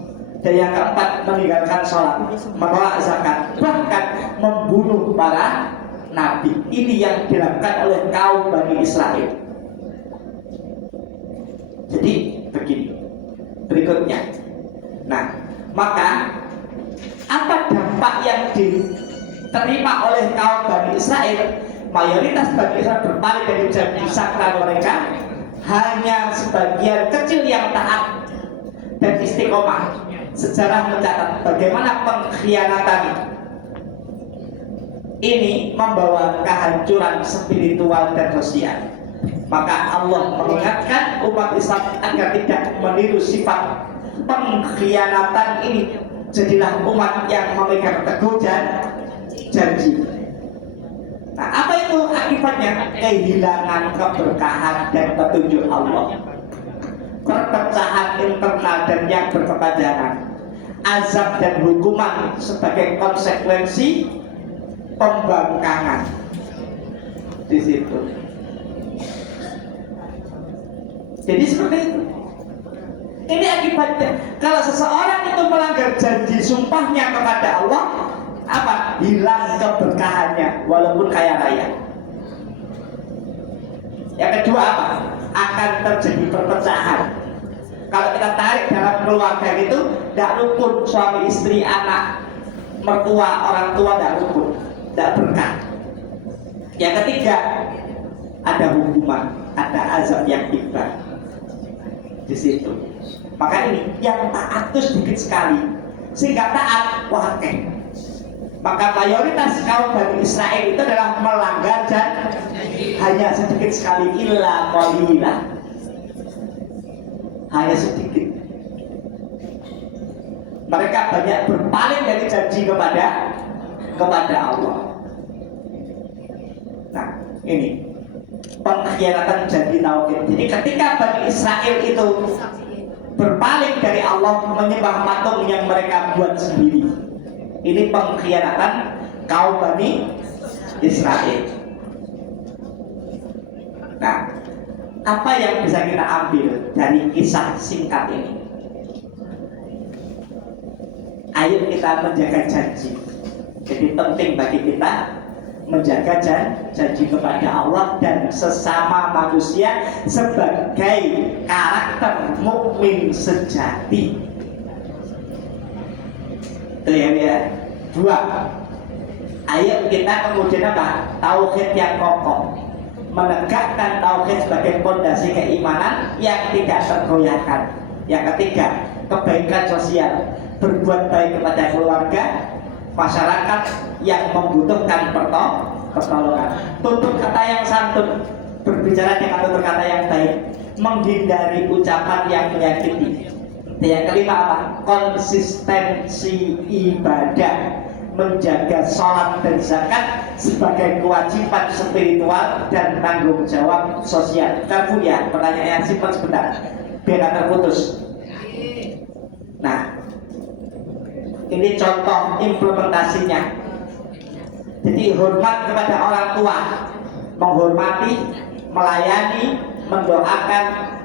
Dan yang keempat, meninggalkan sholat, menolak zakat, bahkan membunuh para nabi. Ini yang dilakukan oleh kaum Bani Israel. Jadi begini berikutnya. Nah, maka apa dampak yang diterima oleh kaum Bani Israel? Mayoritas Bani Israel berpaling dari janji sakral mereka. Hanya sebagian kecil yang taat dan istiqomah. Sejarah mencatat bagaimana pengkhianatan ini membawa kehancuran spiritual dan sosial. Maka Allah mengingatkan umat Islam agar tidak meniru sifat pengkhianatan ini. jadilah umat yang memegang teguh janji. Nah, apa itu akibatnya? Kehilangan keberkahan dan petunjuk Allah, perpecahan internal dan yang berkepanjangan, azab dan hukuman sebagai konsekuensi pembangkangan di situ. Jadi seperti itu. Ini akibatnya. Kalau seseorang itu melanggar janji sumpahnya kepada Allah, apa? Hilang keberkahannya walaupun kaya raya. Yang kedua apa? Akan terjadi perpecahan. Kalau kita tarik dalam keluarga itu, tidak rukun suami istri, anak, mertua, orang tua, tidak rukun, tidak berkah. Yang ketiga, ada hukuman, ada azab yang tiba di situ. Maka ini yang taat itu sedikit sekali, sehingga taat wakil. Maka mayoritas kaum Bani Israel itu adalah melanggar janji, hanya sedikit sekali, illa qalila, hanya sedikit. Mereka banyak berpaling dari janji kepada Allah. Nah, ini pengkhianatan janji tauhid. Jadi ketika Bani Israel itu berpaling dari Allah, menyembah patung yang mereka buat sendiri, ini pengkhianatan kaum Bani Israel. Nah, apa yang bisa kita ambil dari kisah singkat ini? Ayo kita menjaga janji. Jadi penting bagi kita menjaga janji kepada Allah dan sesama manusia sebagai karakter mukmin sejati. Itu ya. Dua, ayo kita kemudian apa? Tauhid yang kokoh, menegakkan tauhid sebagai fondasi keimanan yang tidak tergoyahkan. Yang ketiga, kebaikan sosial, berbuat baik kepada keluarga, masyarakat yang membutuhkan pertolongan, tutur kata yang santun, berbicara dengan tutur kata yang baik, menghindari ucapan yang menyakiti. Yang kelima apa? Konsistensi ibadah, menjaga sholat dan zakat sebagai kewajiban spiritual dan tanggung jawab sosial. Kamu ya, pertanyaan yang simpan sebentar biar tak terputus. Nah, ini contoh implementasinya. Jadi hormat kepada orang tua, menghormati, melayani, mendoakan.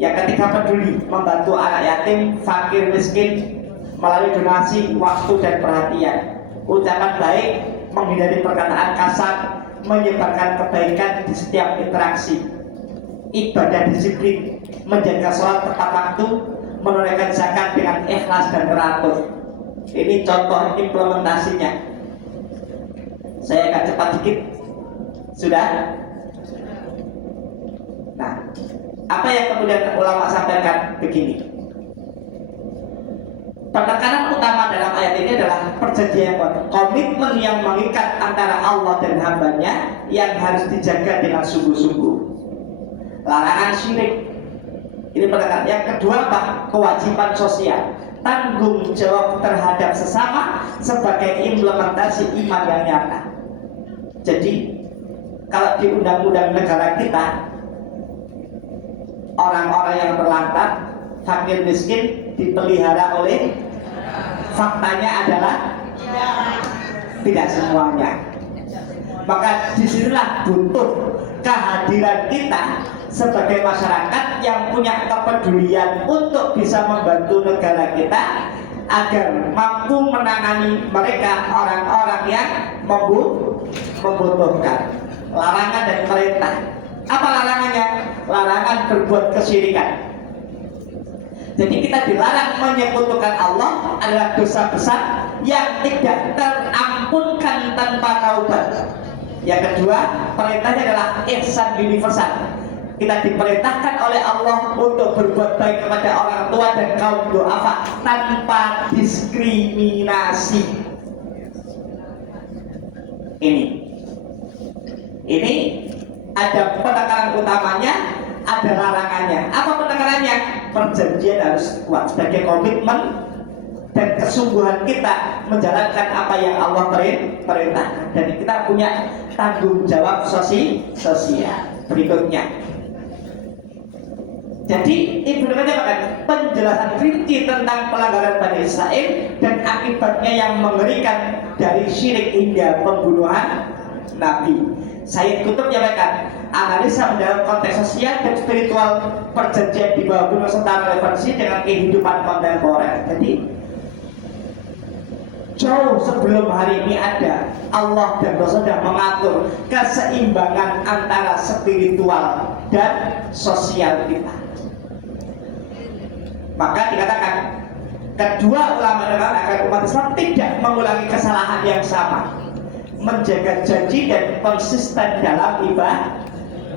Yang ketiga, peduli, membantu anak yatim, fakir, miskin melalui donasi, waktu dan perhatian. Ucapan baik, menghindari perkataan kasar, menyebarkan kebaikan di setiap interaksi. Ibadah disiplin, menjaga sholat tepat waktu, menunaikan zakat dengan ikhlas dan teratur. Ini contoh implementasinya. Saya akan cepat dikit. Sudah? Nah, apa yang kemudian ulama sampaikan begini. Penekanan utama dalam ayat ini adalah perjanjian yang kuat, komitmen yang mengikat antara Allah dan hambanya yang harus dijaga dengan sungguh-sungguh. Larangan syirik. Ini penekanan. Yang kedua apa? Kewajiban sosial, tanggung jawab terhadap sesama sebagai implementasi iman yang nyata. Jadi kalau di undang-undang negara kita, orang-orang yang terlantar, fakir miskin dipelihara oleh, faktanya adalah tidak semuanya. Maka disinilah butuh kehadiran kita sebagai masyarakat yang punya kepedulian untuk bisa membantu negara kita agar mampu menangani mereka, orang-orang yang membutuhkan. Larangan dan perintah. Apa larangannya? Larangan berbuat kesyirikan. Jadi kita dilarang menyekutukan Allah, adalah dosa besar yang tidak terampunkan tanpa taubat. Yang kedua, perintahnya adalah ihsan universal. Kita diperintahkan oleh Allah untuk berbuat baik kepada orang tua dan kaum du'afa tanpa diskriminasi. Ini ada penekanan utamanya, ada larangannya. Apa penekanannya? Perjanjian harus kuat sebagai komitmen dan kesungguhan kita menjalankan apa yang Allah perintahkan, dan kita punya tanggung jawab sosial. Berikutnya, jadi Ibnu mengatakan penjelasan rinci tentang pelanggaran Bani Israel dan akibatnya yang mengerikan dari syirik hingga pembunuhan Nabi. Sayyid Qutb menyampaikan analisa mendalam konteks sosial dan spiritual perjanjian di bawah gunung serta relevansi dengan kehidupan kontemporer. Jadi jauh sebelum hari ini ada, Allah dan Rasul sudah mengatur keseimbangan antara spiritual dan sosial kita. Maka dikatakan kedua ulama agar umat Islam tidak mengulangi kesalahan yang sama, menjaga janji dan konsisten dalam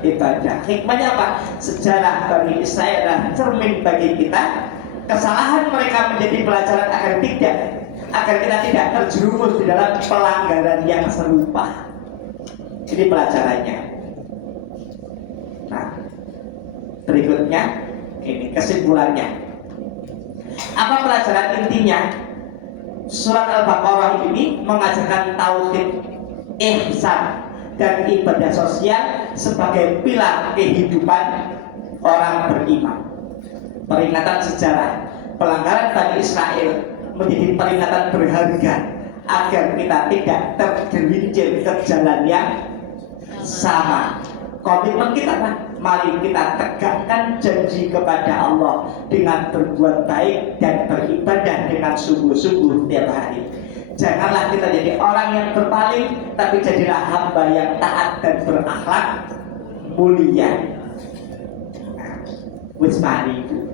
ibadah. Hikmahnya apa? Sejarah Bani Israel adalah cermin bagi kita. Kesalahan mereka menjadi pelajaran agar kita tidak terjerumus di dalam pelanggaran yang serupa. Ini pelajarannya. Nah, berikutnya ini kesimpulannya. Apa pelajaran intinya? Surat Al-Baqarah ini mengajarkan tauhid, ihsan, dan ibadah sosial sebagai pilar kehidupan orang beriman. Peringatan sejarah pelanggaran Bani Israel menjadi peringatan berharga agar kita tidak tergelincir ke jalan yang sama. Komitmen kita, mari kita tegakkan janji kepada Allah dengan berbuat baik dan beribadah dengan sungguh-sungguh tiap hari. Janganlah kita jadi orang yang berpaling, tapi jadilah hamba yang taat dan berakhlak mulia. Wismani itu.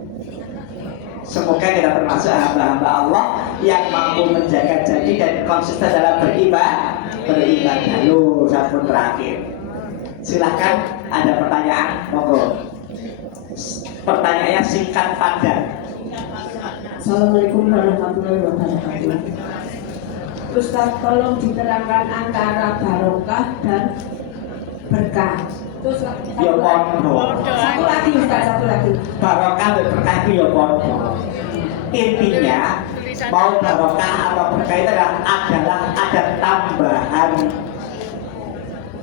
Semoga kita termasuk hamba-hamba Allah yang mampu menjaga janji dan konsisten dalam beribadah. Loh, sampun terakhir. Silahkan, ada pertanyaan, monggo. Pertanyaannya singkat padat. Assalamualaikum warahmatullahi wabarakatuh. Ustaz, tolong diterangkan antara barokah dan berkah. Terus Ya podo. satu lagi Ustaz, satu lagi. Barokah dan berkah itu ya podo. Intinya mau barokah atau berkah itu adalah ada tambahan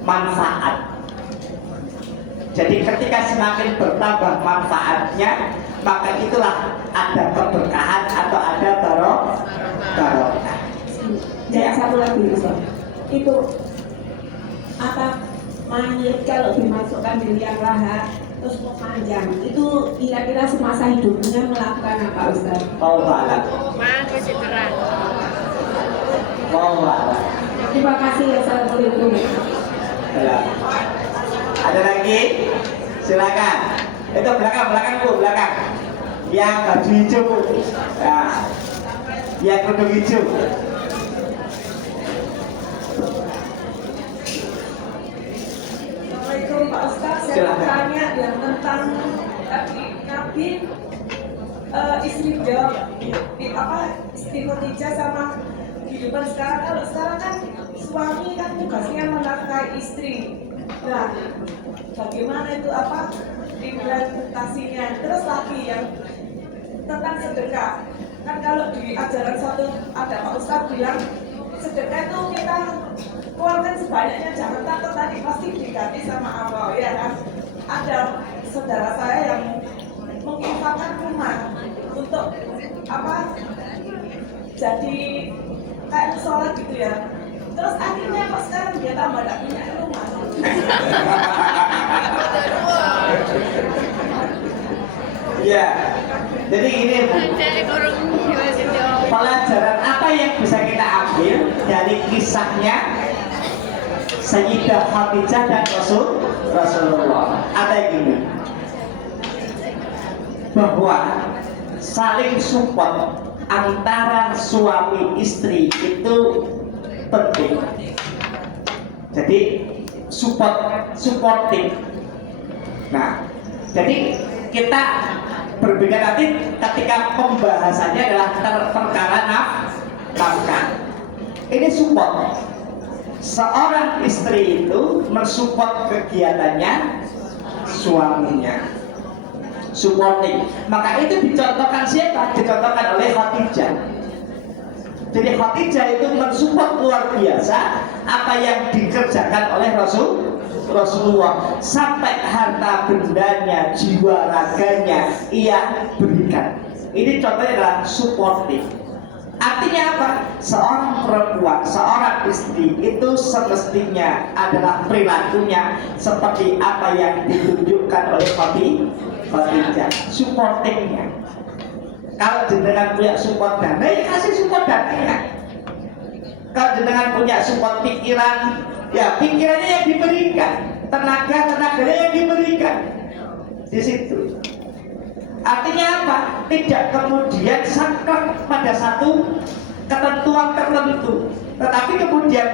manfaat. Jadi ketika semakin bertambah manfaatnya, maka itulah ada keberkahan atau ada barokah. Dan satu lagi Ustaz, itu apa mayat kalau dimasukkan di liang lahat terus memanjang itu kira-kira semasa hidupnya melakukan apa Ustaz? Mau balas. Masih segera. Mau balas. Terima kasih ya, Assalamualaikum. Ya. Ada lagi? Silakan. Itu belakang Bu, belakang. Yang baju hijau Bu. Nah, yang kerudung hijau. Assalamualaikum Pak Ustaz, saya mau tanya yang tentang Nabi istri beliau istri Khadijah sama kehidupan sekarang. Kalau sekarang kan suami kan tugasnya menafkahi istri. Nah, bagaimana itu implementasinya? Terus lagi yang tentang sedekah. Kan kalau di ajaran satu ada Pak Ustaz bilang sedekah itu kita keluarkan sebanyaknya, jangan takut tadi pasti diganti sama Allah, ya kan? Ada saudara saya yang menginfakkan rumah untuk jadi kayak musola gitu ya. Terus akhirnya kok sekarang dia tambah tidak punya rumah. Ya, jadi ini Bu, pelajaran apa yang bisa kita ambil dari kisahnya Sayyidah Khadijah dan Rasulullah? Ada yang gini, bahwa saling support antara suami istri itu penting. Jadi supporting. Nah, jadi kita berbeda nanti ketika pembahasannya adalah perkara nafkah. Ini support. Seorang istri itu mensupport kegiatannya suaminya. Supporting. Maka itu dicontohkan siapa? Dicontohkan oleh Khadijah. Jadi Khadijah itu mensupport luar biasa apa yang dikerjakan oleh Rasulullah, sampai harta bendanya, jiwa raganya ia berikan. Ini contohnya adalah supporting. Artinya apa? Seorang perempuan, seorang istri itu semestinya adalah perilakunya seperti apa yang ditunjukkan oleh Khadijah, supportingnya. Kalau jenengan punya support dana, ya kasih support dananya. Kalau jenengan punya support pikiran, ya pikirannya yang diberikan, tenaganya yang diberikan. Di situ. Artinya apa? Tidak kemudian saklek pada satu ketentuan tertentu, tetapi kemudian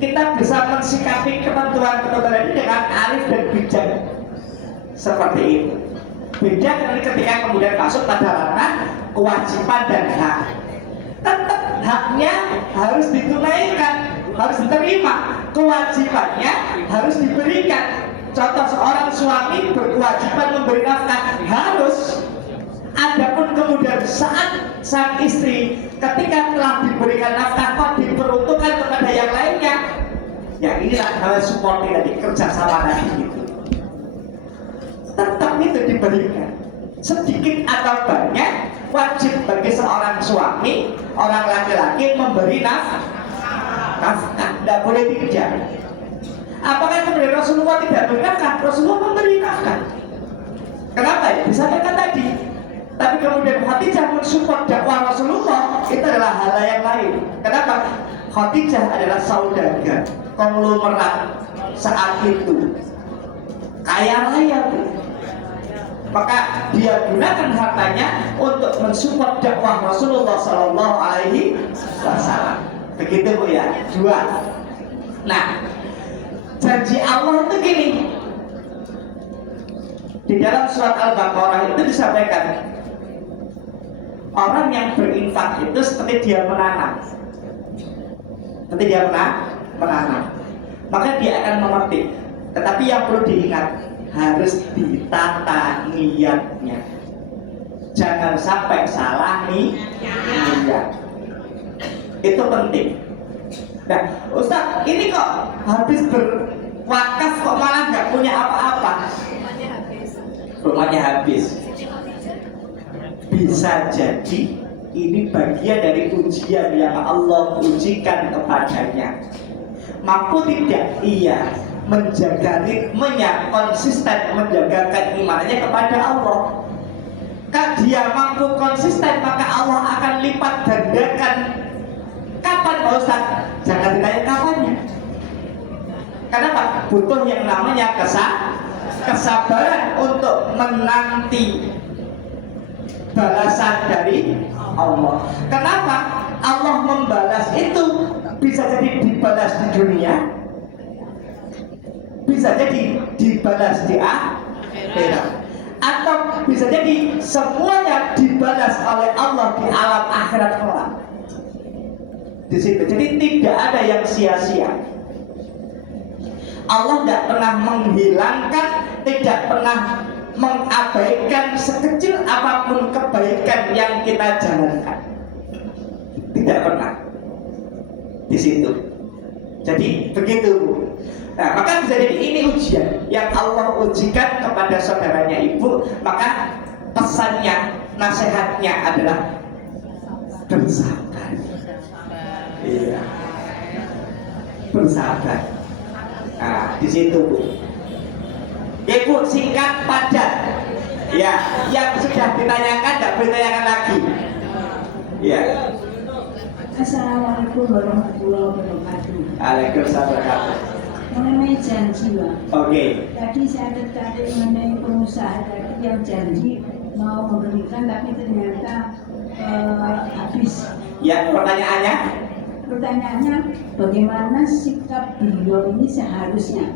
kita bisa mensikapi ketentuan-ketentuan ini dengan arif dan bijak seperti itu. Beda dengan ketika kemudian masuk pada ranah kewajiban dan hak. Tetap haknya harus ditunaikan, harus diterima, kewajibannya harus diberikan. Contoh, seorang suami berkewajiban memberi nafkah, harus. Adapun kemudian saat sang istri ketika telah diberikan nafkah kok diperuntukkan kepada yang lainnya, ya inilah namanya supporting tadi, kerjasama tadi gitu. Tetap itu diberikan, sedikit atau banyak, wajib bagi seorang suami, orang laki-laki memberi nafkah, tidak boleh tidak. Apakah kemudian Rasulullah tidak memberi nafkah? Rasulullah memberi nafkah. Kenapa ya? Disampaikan tadi. Tapi kemudian Khadijah mensupport dakwah Rasulullah, itu adalah hal yang lain. Kenapa? Khadijah adalah saudagar, konglomerat saat itu, kaya raya. Maka dia gunakan hartanya untuk mensupport dakwah Rasulullah Sallallahu Alaihi Wasallam. Begitu Bu ya. Dua. Nah, janji Allah itu gini. Di dalam surat Al-Baqarah itu disampaikan, orang yang berinfak itu seperti dia menanam. Seperti dia menanam. Maka dia akan memetik. Tetapi yang perlu diingat, harus ditata niatnya. Jangan sampai salah niat. Itu penting. Nah, Ustaz, ini kok habis berwakaf kok malah nggak punya apa-apa? Rumahnya habis. Bisa jadi ini bagian dari ujian yang Allah ujikan kepadanya. Mampu tidak ia menjaga ritmenya, konsisten menjaga keimanannya kepada Allah. Kalau dia mampu konsisten, maka Allah akan lipat gandakan. Kapan Pak Ustaz? Jangan ditanya kapannya. Kenapa? Butuh yang namanya kesabaran untuk menanti balasan dari Allah. Kenapa? Allah membalas itu bisa jadi dibalas di dunia, bisa jadi dibalas di akhirat, atau bisa jadi semuanya dibalas oleh Allah di alam akhirat kelak. Di situ. Jadi tidak ada yang sia-sia. Allah tidak pernah menghilangkan, tidak pernah mengabaikan sekecil apapun kebaikan yang kita jalankan. Tidak pernah. Di situ. Jadi begitu Bu. Nah, maka bisa jadi ini ujian yang Allah ujikan kepada saudaranya ibu. Maka pesannya, nasihatnya adalah bersabar. Iya, bersabar. Nah, di situ Bu. Ibu singkat padat. Ya, yang sudah ditanyakan tidak boleh ditanyakan lagi. Ya. Assalamualaikum warahmatullahi wabarakatuh. Waalaikumsalam. Mengenai janji, Pak. Oke. Tadi saya tertarik mengenai pengusaha tadi yang janji mau memberikan tapi ternyata habis. Ya, pertanyaannya? Pertanyaannya, bagaimana sikap beliau ini seharusnya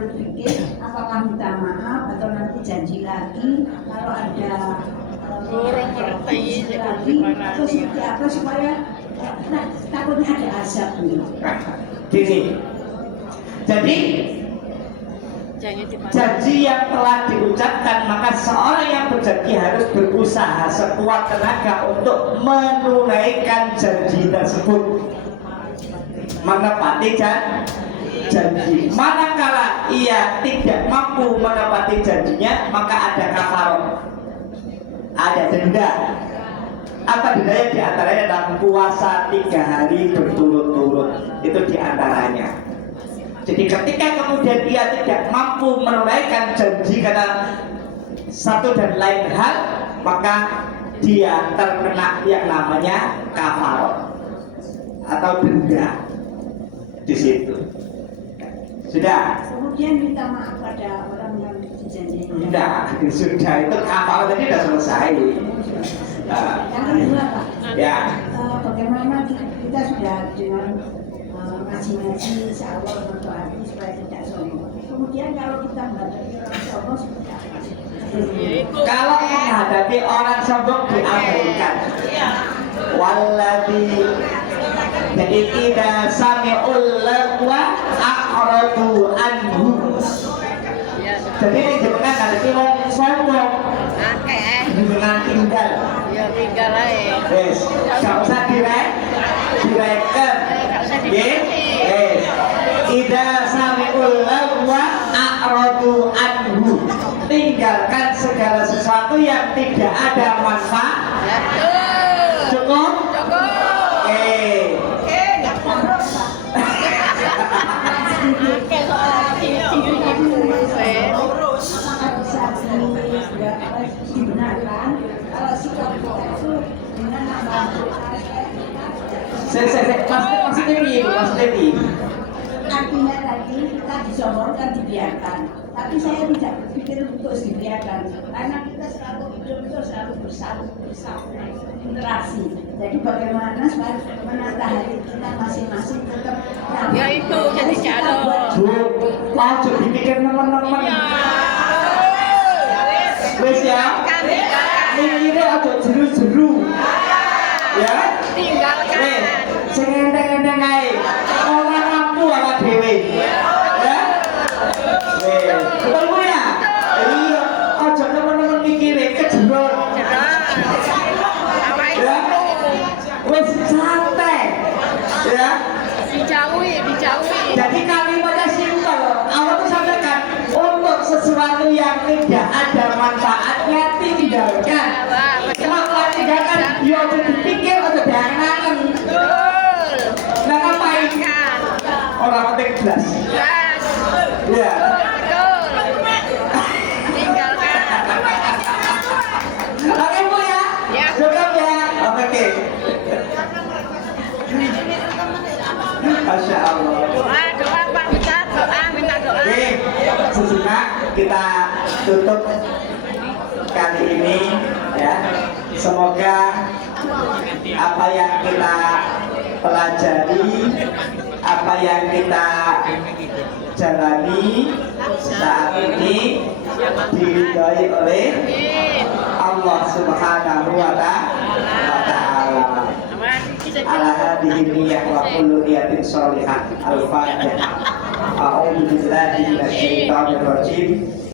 berpikir apakah minta maaf atau nanti janji lagi kalau ada janji lagi atau seperti apa supaya takutnya ada azab gitu. Gini. Jadi janji yang telah diucapkan, maka seorang yang berjanji harus berusaha sekuat tenaga untuk menunaikan janji tersebut, menepati janji. Manakala ia tidak mampu menepati janjinya, maka ada kafarat, ada denda. Apa dendanya? Diantaranya adalah puasa 3 hari berturut-turut. Itu diantaranya. Jadi ketika kemudian ia tidak mampu menunaikan janji karena satu dan lain hal, maka dia terkena yang namanya kafarat atau denda di situ. Sudah. Kemudian minta maaf pada orang yang dijanjikan. Tidak, sudah, itu kafarat tadi sudah selesai. Yang kedua Pak, Ya. bagaimana kita sudah dengan ngaji-ngaji insya Allah berdoa supaya tidak sombong. Kemudian kalau kita menghadapi orang sombong seperti apa? Kalau menghadapi orang sombong diabaikan. Walladzi, jadi tidak sami'ul lagwa a'radu anhu. Jadi ini jenengan hadapi wong sombong dengan tinggal. Ya tinggal aja. Wes, gak usah direken. Nggih. Wes. Idza sami'ul lagwa a'radu anhu. Tinggalkan segala sesuatu yang tidak ada manfaat. Cukup? Oke. Apakah bisa dibenarkan kalau sikap kita itu dengan nama Maksudnya ini. artinya tadi kita disombongkan, dibiarkan. Tapi saya tidak berpikir untuk dibiarkan, karena kita selalu hidup itu selalu bersatu interaksi. Jadi bagaimana supaya menata hari kita masing-masing tetap Ya itu jadi calon. Ojo dipikir teman-teman. Wes ya. Mikirnya ojo jeru-jeru. Ya. Tinggalkan. Sing enteng-enteng ae. Ora mampu awak dhewe. Ya. Betul Bu ya? Iya, ojo teman-teman mikire kejerot. Ya. Wes santai. Ya. Dijauhi. Jadi kalimatnya simpel. Allah tuh sampaikan untuk sesuatu yang tidak ada manfaatnya tinggalkan. Masalah tinggalkan, ya udah dipikir, udah diangan-angan. Nah ngapain? Orang penting jelas. Ya. Oke Bu ya. Cukup ya. Oke. Masya Allah. Doa Pak, minta doa. Oke, sejenak kita tutup kali ini ya. Semoga apa yang kita pelajari, apa yang kita jalani saat ini diridhoi oleh Allah Subhanahu wa ta'ala. Ala hadhihi niyyah wa kullu niyatin shalihah. Al-Fatihah. A'udzu billahi minasyaitonir rajim.